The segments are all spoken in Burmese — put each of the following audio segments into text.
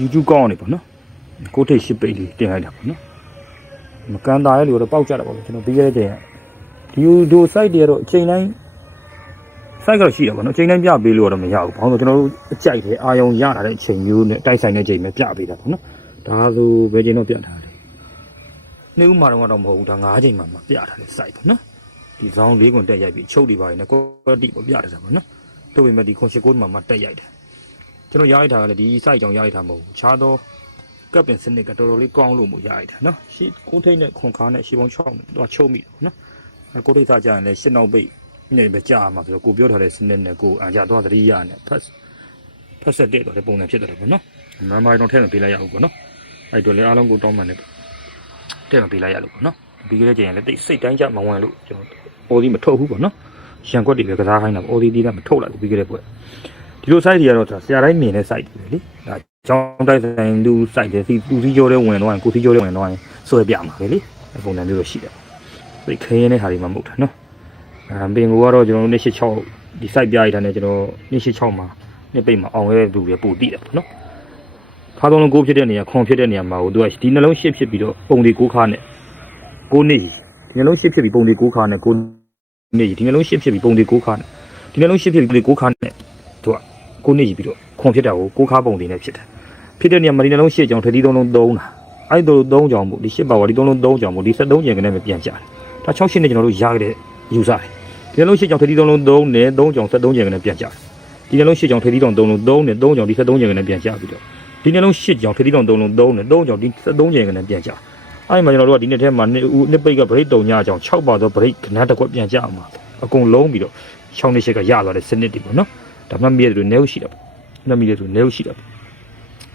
YouTube ကောင်းနေပေါ့နော်ကိုထိတ်ရှစ်ပိတ်လေးတင်လိုက်တာပေါ့နော်မကန်တာရဲ့လူတော့ပေါက်ကြတာပေါ့ကျွန်တော်ပြီးခဲ့တဲ့ချိန်ကဒီဒို site တွေကတော့အချိန်တိုင်း site ကတော့ရှိတယ်ပေါ့နော်အချိန်တိုင်းပြပေးလို့တော့မရဘူးဘာလို့လဲကျွန်တော်တို့အကြိုက်တယ်အာယုံရလာတဲ့အချိန်မျိုးနဲ့တိုက်ဆိုင်တဲ့ချိန်ပဲပြပေးတာပေါ့နော်ဒါဆိုဘယ်ချိန်တော့ပြထားတယ်နေ့ဦးမှာတော့မဟုတ်ဘူးဒါ၅ချိန်မှမပြထားတယ် site ပေါ့နော်ဒီဇောင်း၄ခွန်တက်ရိုက်ပြီးချုပ်တွေပါရင်လည်း quality ပေါ့ပြတယ်ဆိုပေါ့နော်တို့ပေမဲ့ဒီခွန်ရှိကိုမှမတက်ရိုက်တယ် ကျွန်တော်ရလိုက်တာကလည်းဒီ site ကြောင့်ရလိုက်တာမဟုတ်ဘူးခြားတော့ကပ်ပင်စနစ်ကတော်တော်လေးကောင်းလို့မို့ရရတာနော်ရှေ့ကိုထိတ်နဲ့ခွန်ခါနဲ့ရှေ့ပေါင်း6နဲ့တော့ချုပ်မိတယ်နော်အဲကိုထိတ်စားကြရင်လည်းရှင်းနောက်ပိတ်နဲ့ပဲကြာမှာဆိုတော့ကိုပြောထားတဲ့စနစ်နဲ့ကိုအကြသွားသတိရနဲ့ဖက်ဖက်ဆက်တဲ့တော့လေပုံစံဖြစ်တယ်ပေါ့နော်နံပါတ်တော့ထည့်မပေးလိုက်ရဘူးပေါ့နော်အဲ့တော့လေအားလုံးကိုတောင်းမှန်တယ်ထည့်မပေးလိုက်ရလို့ပေါ့နော်ပြီးကြတဲ့ချိန်လည်းတိတ်စိတ်တိုင်းကြမဝင်လို့ကျွန်တော်အိုဒီမထုတ်ဘူးပေါ့နော်ရန်ကွက်တွေပဲကစားခိုင်းတာအိုဒီတီးကမထုတ်လိုက်ဘူးပြီးကြတဲ့ပွဲ ဒီလို site တွေကတော့ဆရာတိုင်းမြင်တဲ့ site တွေလေဒါကျောင်းတိုက်ဆိုင်လူစိုက်တယ်စီသူစီကျော်တဲ့ဝင်တော့ရင်ကိုစီကျော်တဲ့ဝင်တော့ရင်ဆွဲပြမှာပဲလေအပုံစံမျိုးတော့ရှိတယ်သိခင်းနေတဲ့ဟာတွေမှမဟုတ်တာနော်အဲပင်ကိုကတော့ကျွန်တော်တို့286ဒီ site ပြရတဲ့နဲ့ကျွန်တော်286မှာနှစ်ပိတ်မှာအောင်ရဲလူတွေပို့တည်တယ်ပေါ့နော်ခါသုံးလုံးကိုဖြစ်တဲ့နေရာခွန်ဖြစ်တဲ့နေရာမှာဟိုသူကဒီနှလုံးရှစ်ဖြစ်ပြီးတော့ပုံဒီကိုခါနဲ့ကိုနှစ်ကြီးဒီနှလုံးရှစ်ဖြစ်ပြီးပုံဒီကိုခါနဲ့ကိုနှစ်ကြီးဒီနှလုံးရှစ်ဖြစ်ပြီးပုံဒီကိုခါနဲ့ဒီနှလုံးရှစ်ဖြစ်ပြီးကိုခါနဲ့သူ ကကိုနှစ်ကြီးပြီးတော့ခွန်ဖြစ်တာကိုကိုခါပုံဒီနဲ့ဖြစ်တယ်ဖြစ်တဲ့နေရာမှာဒီနှလုံးရှစ်ကြောင်ထထီသုံးလုံးသုံးတာအဲ့ဒါသုံးကြောင်မို့ဒီရှစ်ပါဝါဒီသုံးလုံးသုံးကြောင်မို့ဒီ73ကျင်ကနေပဲပြန်ကြတယ်ဒါ6ရှစ်နဲ့ကျွန်တော်တို့ရခဲ့တဲ့ယူစားတယ်ဒီနှလုံးရှစ်ကြောင်ထထီသုံးလုံးသုံးနဲ့3ကြောင်73ကျင်ကနေပြန်ကြတယ်ဒီနှလုံးရှစ်ကြောင်ထထီသုံးသုံးလုံးသုံးနဲ့3ကြောင်ဒီ73ကျင်ကနေပြန်ကြပြီးတော့ဒီနှလုံးရှစ်ကြောင်ထထီသုံးသုံးလုံးသုံးနဲ့3ကြောင်ဒီ73ကျင်ကနေပြန်ကြအဲ့မှာကျွန်တော်တို့ကဒီနေ့ထဲမှာနှစ်ဦးနှစ်ပိတ်ကဗရိတ်တုံညကြောင်6ပါတော့ဗရိတ်ခဏတစ်ခွက်ပြန်ကြအောင်ပါအကုန်လုံးပြီးတော့6နှစ်ရှစ်ကရသွားတဲ့စနစ်တွေပေါ့နော် ဒါမှမမြဲတယ်နေဦးရှိတာပေါ့နှမီးတယ်ဆိုနေဦးရှိတာပေါ့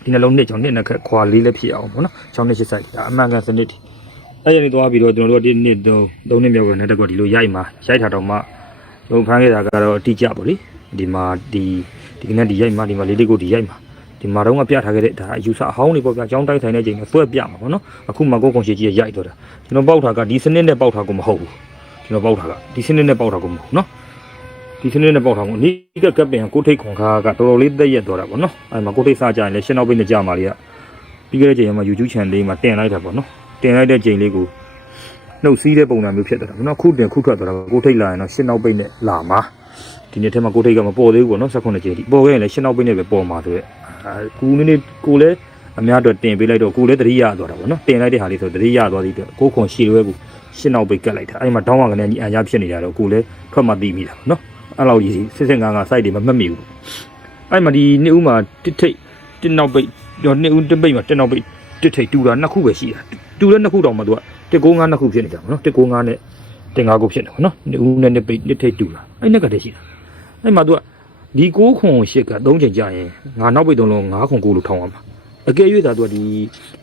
ဒီနှလုံးနှစ်ကြောင့်နှစ်နှစ်ခက်ခွာလေးလည်းဖြစ်အောင်ပေါ့နော်6နှစ်8စိုက်ဒါအမှန်ကန်စနစ်ဒီအဲ့ရနေသွားပြီးတော့ကျွန်တော်တို့ကဒီနှစ်သုံးသုံးနှစ်မြောက်ကနဲ့တက်ကွက်ဒီလိုရိုက်မှာရိုက်ထားတော့မှလုံးဖမ်းခဲ့တာကတော့အတိအကျပေါ့လေဒီမှာဒီဒီကနေ့ဒီရိုက်မှာဒီမှာလေးလေးကိုဒီရိုက်မှာဒီမှာတော့ကပြထားခဲ့တဲ့ဒါအယူဆအဟောင်းတွေပေါ့ဗျာအကြောင်းတိုက်ဆိုင်တဲ့ချိန်မှာဆွဲပြမှာပေါ့နော်အခုမှကိုယ်ကုန်ရှိကြီးရိုက်တော့တာကျွန်တော်ပေါက်ထားကဒီစနစ်နဲ့ပေါက်ထားကိုမဟုတ်ဘူးကျွန်တော်ပေါက်ထားကဒီစနစ်နဲ့ပေါက်ထားကိုမဟုတ်နော် ဒီစနစ်နဲ့ပေါက်ထားမှုအနိကကပ်ပင်ကိုထိတ်ခွန်ခါကတော်တော်လေးသက်ရက်သွားတာပေါ့နော်အဲ့မှာကိုထိတ်စားကြရင်လည်းရှင်းနောက်ပိတ်နဲ့ကြာမာလေးကပြီးခဲ့တဲ့ချိန်မှာ YouTube channel လေးမှာတင်လိုက်တာပေါ့နော်တင်လိုက်တဲ့ချိန်လေးကိုနှုတ်စည်းတဲ့ပုံစံမျိုးဖြစ်သွားတာပေါ့နော်ခုတင်ခုထွက်သွားတာကိုထိတ်လာရင်တော့ရှင်းနောက်ပိတ်နဲ့လာမှာဒီနေ့ထဲမှာကိုထိတ်ကမပေါ်သေးဘူးပေါ့နော်16ချိန်ဒီပေါ်ခဲ့ရင်လည်းရှင်းနောက်ပိတ်နဲ့ပဲပေါ်မှာဆိုရက်အဲကူနေနေကိုလည်းအများတော့တင်ပေးလိုက်တော့ကိုလည်းတတိယသွားတာပေါ့နော်တင်လိုက်တဲ့ဟာလေးဆိုတတိယသွားသည်တော့ကိုခွန်ရှည်လွဲကူရှင်းနောက်ပိတ်ကတ်လိုက်တာအဲ့မှာတောင်းဝကနေကြီးအန်ရဖြစ်နေတာတော့ကိုလည်းထွက်မှသိမိတာပေါ့နော် အဲ့လောက်ကြီးစစ်စစ်ငါးငါ site တွေမမှတ်မိဘူးအဲ့မှာဒီနှစ်ဦးမှာတစ်ထိတ်တစ်နောက်ပိတ်တော့နှစ်ဦးတစ်ပိတ်မှာတစ်နောက်ပိတ်တစ်ထိတ်တူတာနှစ်ခုပဲရှိတာတူတဲ့နှစ်ခုတောင်မှသူကတစ်ကိုးငါးနှစ်ခုဖြစ်နေတာပေါ့နော်တစ်ကိုးငါးနဲ့တင်ငါးခုဖြစ်တယ်ပေါ့နော်နှစ်ဦးနဲ့နှစ်ပိတ်နှစ်ထိတ်တူတာအဲ့နှစ်ကတည်းရှိတာအဲ့မှာသူကဒီကိုးခွန်ရှစ်ကသုံးချိန်ကြာရင်ငါနောက်ပိတ်သုံးလုံးငါးခွန်ကိုလို့ထောင်းအောင်ပါအကယ်၍သာသူကဒီ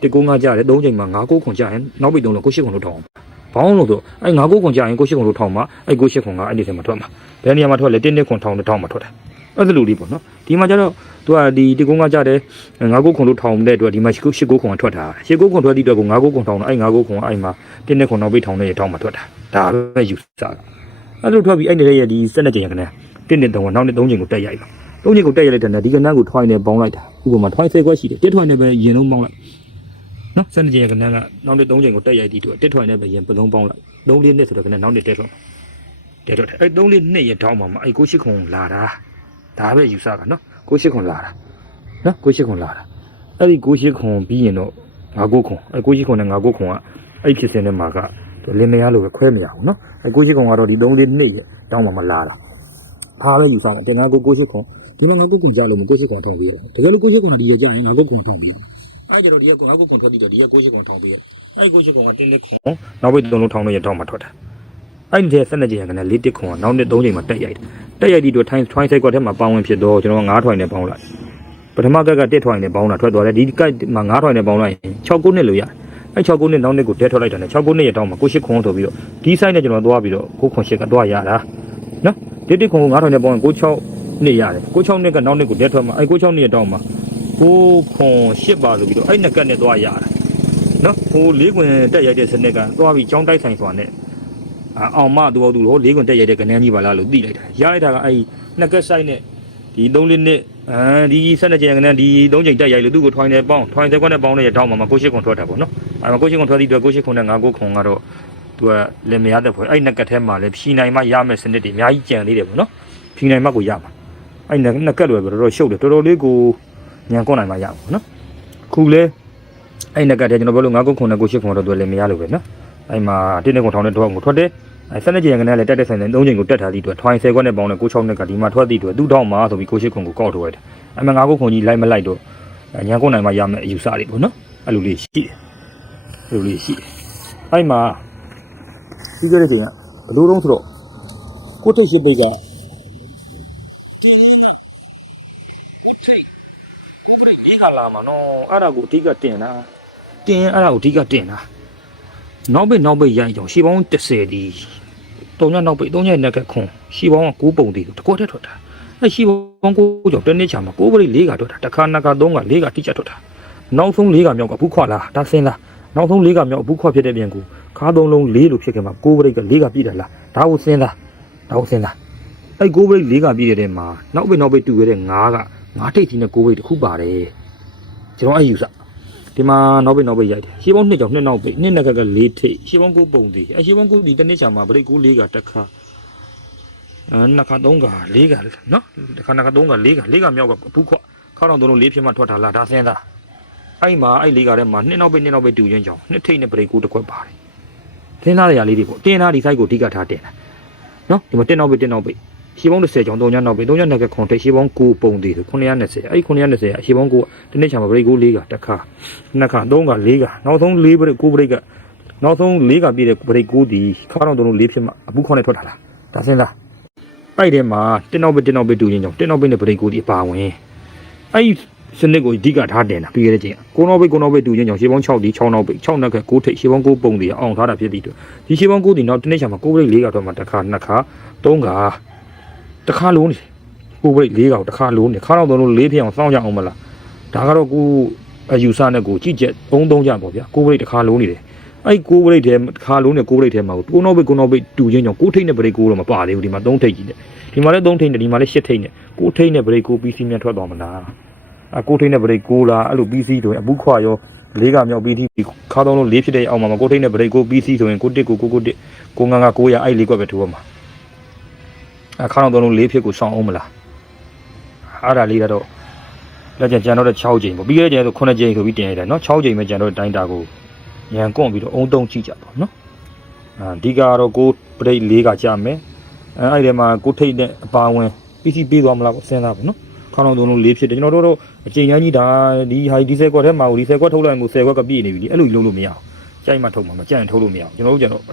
တစ်ကိုးငါးကြာတယ်သုံးချိန်မှာငါးကိုးခွန်ကြာရင်နောက်ပိတ်သုံးလုံးကိုရှစ်ခွန်လို့ထောင်းအောင်ဘောင်းလို့ဆိုအဲ့ငါးကိုးခွန်ကြာရင်ကိုရှစ်ခွန်လို့ထောင်းမှာအဲ့ကိုရှစ်ခွန်ကအဲ့ဒီထဲမှာထွက်မှာ ဘယ်နေရာမှာထွက်လဲတင်းနှစ်ခွန်ထောင်တစ်ထောင်မှာထွက်တာအဲ့ဒါလိုလေးပေါ့နော်ဒီမှာကျတော့သူကဒီတကုန်းကကြတယ်ငါးကုတ်ခွန်လို့ထောင်တဲ့အတွက်ဒီမှာရှစ်ကုတ်ရှစ်ကုတ်ခွန်ကထွက်တာရှစ်ကုတ်ခွန်ထွက်သည့်အတွက်ကိုငါးကုတ်ခွန်ထောင်တော့အဲ့ငါးကုတ်ခွန်ကအဲ့မှာတင်းနှစ်ခွန်နောက်ပိတ်ထောင်တဲ့ထောင်မှာထွက်တာဒါပဲယူဆတာအဲ့လိုထွက်ပြီးအဲ့ဒီရဲ့ဒီစက်နဲ့ကြင်ကနေတင်းနှစ်တုံးကနောက်နှစ်သုံးချိန်ကိုတက်ရိုက်ပါသုံးချိန်ကိုတက်ရိုက်လိုက်တဲ့ဒီကနန်းကိုထွိုင်းနေပေါင်းလိုက်တာဥပမာထွိုင်းဆဲခွက်ရှိတယ်တစ်ထွိုင်းနဲ့ပဲရင်လုံးပေါင်းလိုက်နော်စက်နဲ့ကြင်ကနန်းကနောက်နှစ်သုံးချိန်ကိုတက်ရိုက်သည့်အတွက်တစ်ထွိုင်းနဲ့ပဲရင်ပလုံးပေါင်းလိုက်သုံးလေးနှစ်ဆိုတော့ကနန်းနောက်နှစ်တက်ထွိုင်း တဲ့တော့အဲ့သုံးလေးနှစ်ရတောင်းမှာမအဲ့ကိုရှိခွန်လာတာဒါပဲယူဆတာနော်ကိုရှိခွန်လာတာနော်ကိုရှိခွန်လာတာအဲ့ဒီကိုရှိခွန်ပြီးရင်တော့ငါကိုခွန်အဲ့ကိုရှိခွန်နဲ့ငါကိုခွန်ကအဲ့ဖြစ်စင်းတဲ့မှာကလင်းမယားလိုပဲခွဲမရဘူးနော်အဲ့ကိုရှိခွန်ကတော့ဒီသုံးလေးနှစ်ရတောင်းမှာမလာတာဘာပဲယူဆတာတင်ငါကိုကိုရှိခွန်ဒီမှာငါကိုခွန်ကြလို့ကိုရှိခွန်ထောင်းပြီးရတကယ်လို့ကိုရှိခွန်ကဒီရကြရင်ငါကိုခွန်ထောင်းပြီးရအဲ့ဒီတော့ဒီကငါကိုခွန်ထွက်ပြီးတော့ဒီကကိုရှိခွန်ထောင်းပြီးရအဲ့ကိုရှိခွန်ကတင်းနေခွန်နောက်ပိတ်သုံးလုံးထောင်းလို့ရတောင်းမှာထွက်တာ အဲ့ဒီဆက်နေကြရင်ကလည်းလေးတစ်ခွန်ကနောက်နှစ်သုံးချိန်မှာတက်ရိုက်တယ်တက်ရိုက်ဒီတော့ထိုင်းထိုင်းဆိုင်ကွက်ထဲမှာပေါင်းဝင်ဖြစ်တော့ကျွန်တော်က9ထွိုင်နဲ့ပေါင်းလိုက်ပထမကက်ကတစ်ထွိုင်နဲ့ပေါင်းတာထွက်သွားတယ်ဒီကက်မှာ9ထွိုင်နဲ့ပေါင်းလိုက်ရင်6ကုနှစ်လို့ရတယ်အဲ့6ကုနှစ်နောက်နှစ်ကိုတက်ထွက်လိုက်တာနဲ့6ကုနှစ်ရတောင်းမှာကိုရှိခွန်ဆိုပြီးတော့ဒီဆိုင်နဲ့ကျွန်တော်သွားပြီးတော့ကိုခွန်ရှိကသွားရတာနော်ဒီတစ်ခွန်ကို9ထွိုင်နဲ့ပေါင်းရင်ကို6နှစ်ရတယ်ကို6နှစ်ကနောက်နှစ်ကိုတက်ထွက်မှာအဲ့ကို6နှစ်ရတောင်းမှာကိုခွန်ရှိပါဆိုပြီးတော့အဲ့နှစ်ကက်နဲ့သွားရတာနော်ဟိုလေးခွင်တက်ရိုက်တဲ့စနစ်ကသွားပြီးကြောင်းတိုက်ဆိုင်စွာနဲ့ အာအောင်မသူ့ဘောသူဟိုလေးကွန်တက်ရိုက်တဲ့ကနန်းကြီးပါလားလို့သိလိုက်တာရလိုက်တာကအဲ့ဒီနှစ်ကက်ဆိုင်နဲ့ဒီ3လေးနှစ်အဲဒီဆက်နေကြရင်ကဒီသုံးချိန်တက်ရိုက်လို့သူ့ကိုထွိုင်းတယ်ပေါင်းထွိုင်းတယ်ကွက်နဲ့ပေါင်းတဲ့တောင်းမှာမှာကိုရှိခွန်ထွက်တာပေါ့နော်အဲမှာကိုရှိခွန်ထွက်သည့်အတွက်ကိုရှိခွန်နဲ့ငါကိုခွန်ကတော့သူကလင်မရတဲ့ဖွဲ့အဲ့နက်ကတ်ထဲမှာလည်းဖြီနိုင်မှရမယ်စနစ်တွေအများကြီးကြံသေးတယ်ပေါ့နော်ဖြီနိုင်မှကိုရမှာအဲ့နက်နက်ကတ်လွယ်ပဲတော်တော်ရှုပ်တယ်တော်တော်လေးကိုညံကွန်နိုင်မှရမှာပေါ့နော်ခုလေအဲ့နက်ကတ်ထဲကျွန်တော်ပြောလို့ငါကိုခွန်နဲ့ကိုရှိခွန်တော့သူလင်မရလို့ပဲနော် အဲ့မှာတင်းနေခွန်ထောင်းတဲ့တော့ကိုထွက်တယ်အဲဆက်နေကြရင်ကလည်းတက်တက်ဆိုင်ဆိုင်သုံးချိန်ကိုတက်ထားသည့်အတွက်ထွိုင်းဆယ်ခွက်နဲ့ပေါင်းတဲ့ကို6နှစ်ကဒီမှာထွက်သည့်အတွက်သူ့ထောင်းမှာဆိုပြီးကိုရှိခွန်ကိုကောက်ထုတ်ရတယ်အမှငါကိုခွန်ကြီးလိုက်မလိုက်တော့ညံကွန်နိုင်မှရမယ်အယူဆတွေပေါ့နော်အဲ့လိုလေးရှိတယ်အဲ့လိုလေးရှိတယ်အဲ့မှာပြီးကြတဲ့ချိန်ကဘလို့တော့ဆိုတော့ကိုထိတ်ရှိပိတ်ကဒီကလာမှာနော်အဲ့ဒါကိုအဓိကတင်တာတင်အဲ့ဒါကိုအဓိကတင်တာ နောက်ပိတ်နောက်ပိတ်ရိုက်ကြောင်ရှေးပေါင်း30ဒီတုံညနောက်ပိတ်တုံညနက်ကခွန်ရှေးပေါင်းက9ပုံဒီတကောတက်ထွက်တာအဲ့ရှေးပေါင်း9ကြောင်တနေ့ချာမှာ9ပရိ4ကထွက်တာတစ်ခါနှစ်ခါ3က4ကတိကျထွက်တာနောက်ဆုံး4ကမြောက်ကဘူးခွာလာဒါစင်းလားနောက်ဆုံး4ကမြောက်ဘူးခွာဖြစ်တဲ့ပြန်ကူခါသုံးလုံး4လို့ဖြစ်ခဲ့မှာ9ပရိက4ကပြည့်တယ်လားဒါကိုစင်းလားဒါကိုစင်းလားအဲ့9ပရိ4ကပြည့်တဲ့မှာနောက်ပိတ်နောက်ပိတ်တူခဲ့တဲ့9က9ထိပ်ကြီးနဲ့9ပရိတစ်ခုပါတယ်ကျွန်တော်အဲ့ယူစ ဒီမှာနောက်ပိတ်နောက်ပိတ်ရိုက်တယ်ရှေးပေါင်းနှစ်ကြောင်နှစ်နောက်ပိတ်နှစ်နက်ကကလေးထိပ်ရှေးပေါင်းကိုပုံသေးအဲရှေးပေါင်းကိုဒီတစ်နှစ်ချာမှာဗရိတ်ကိုလေးကတစ်ခါအဲနှစ်ခါသုံးခါလေးခါနော်တစ်ခါနှစ်ခါသုံးခါလေးခါလေးခါမြောက်ကဘူးခွခောက်တော့သုံးလုံးလေးဖြစ်မှထွက်တာလားဒါစင်းသားအဲ့မှာအဲ့လေးခါထဲမှာနှစ်နောက်ပိတ်နှစ်နောက်ပိတ်တူချင်းကြောင်နှစ်ထိပ်နဲ့ဗရိတ်ကိုတစ်ခွက်ပါတယ်သင်းသားတွေရာလေးတွေပေါ့တင်းသားဒီ site ကိုအဓိကထားတင်တာနော်ဒီမှာတင်းနောက်ပိတ်တင်းနောက်ပိတ် ရှေးပေါင်း30ကျောင်း3ညနောက်ပိတ်3ညနောက်ကခွန်ထိပ်ရှေးပေါင်း9ပုံသေးဆို920အဲ့920အရှေးပေါင်း9တစ်နှစ်ချာမှာဗရိတ်ကိုလေးကတစ်ခါနှစ်ခါသုံးခါလေးခါနောက်ဆုံးလေးဘရိတ်ကိုဘရိတ်ကနောက်ဆုံးလေးခါပြည့်တဲ့ဘရိတ်ကိုဒီခါတော့သုံးလို့လေးဖြစ်မှအပူခေါနဲ့ထွက်တာလားဒါစင်းလားအဲ့ဒီမှာတင်းနောက်ပဲတင်းနောက်ပဲတူချင်းကြောင့်တင်းနောက်ပဲနဲ့ဘရိတ်ကိုဒီအပါဝင်အဲ့ဒီစနစ်ကိုအဓိကထားတင်တာပြီးရတဲ့ချင်းကိုနောက်ပဲကိုနောက်ပဲတူချင်းကြောင့်ရှေးပေါင်း6ဒီ6နောက်ပဲ6နောက်က6ထိပ်ရှေးပေါင်း9ပုံဒီအောင်ထားတာဖြစ်တဲ့အတွက်ဒီရှေးပေါင်း9ဒီနောက်တစ်နေ့ချာမှာ9ဘရိတ်လေးခါတော့မှတစ်ခါနှစ်ခါသုံးခါ တစ်ခါလုံးနေ9ဘရိတ်လေးခါကိုတစ်ခါလုံးနေခါတော့သုံးလို့လေးဖြစ်အောင်စောင့်ကြအောင်မလားဒါကတော့ကိုအယူဆနဲ့ကိုကြည့်ချက်သုံးသုံးကြပေါ့ဗျာကိုဘရိတ်တစ်ခါလုံးနေတယ်အဲ့ကိုဘရိတ်ထဲတစ်ခါလုံးနဲ့ကိုဘရိတ်ထဲမှာကိုနောက်ဘိတ်ကိုနောက်ဘိတ်တူချင်းကြောင့်ကိုထိတ်နဲ့ဘရိတ်ကိုတော့မပါသေးဘူးဒီမှာသုံးထိတ်ကြီးတယ်ဒီမှာလည်းသုံးထိတ်နဲ့ဒီမှာလည်းရှစ်ထိတ်နဲ့ကိုထိတ်နဲ့ဘရိတ်ကို PC မြန်ထွက်သွားမလားအကိုထိတ်နဲ့ဗရိတ်ကိုလားအဲ့လို PC ဆိုရင်အပူခွာရောလေးကမြောက် PC ခါသုံးလို့လေးဖြစ်တဲ့အောက်မှာကိုထိတ်နဲ့ဗရိတ်ကို PC ဆိုရင်ကိုတစ်ကိုကိုကိုတစ်ကိုငါငါ900အဲ့လေးကွက်ပဲထိုးရမှာ အခါတော့သုံးလို့လေးဖြစ်ကိုစောင်းအောင်မလားအဲ့ဒါလေးတော့လက်ကျန်ကျန်တော့တဲ့6ချိန်ပေါ့ပြီးခဲ့တဲ့ကျန်ဆို9ချိန်ဆိုပြီးတင်ရတယ်နော်6ချိန်ပဲကျန်တော့တဲ့တိုင်းတာကိုညံကွန့်ပြီးတော့အုံတုံးကြည့်ကြပါနော်အာဒီကတော့ကိုပရိတ်၄ကကြာမယ်အဲအဲ့ဒီမှာကိုထိတ်တဲ့အပါဝင် PC ပေးသွားမလားပေါ့စဉ်းစားပါနော်ခေါင်းအောင်သုံးလို့၄ဖြစ်တယ်ကျွန်တော်တို့တော့အချိန်တိုင်းကြီးဒါဒီဟာဒီဆယ်ကွက်ထဲမှာဒီဆယ်ကွက်ထုတ်လိုက်ရင်ကို10ကွက်ကပြည့်နေပြီလေအဲ့လိုလုံးလို့မရအောင်ကြိုက်မှထုတ်မှာမကြိုက်ရင်ထုတ်လို့မရအောင်ကျွန်တော်တို့ကျတော့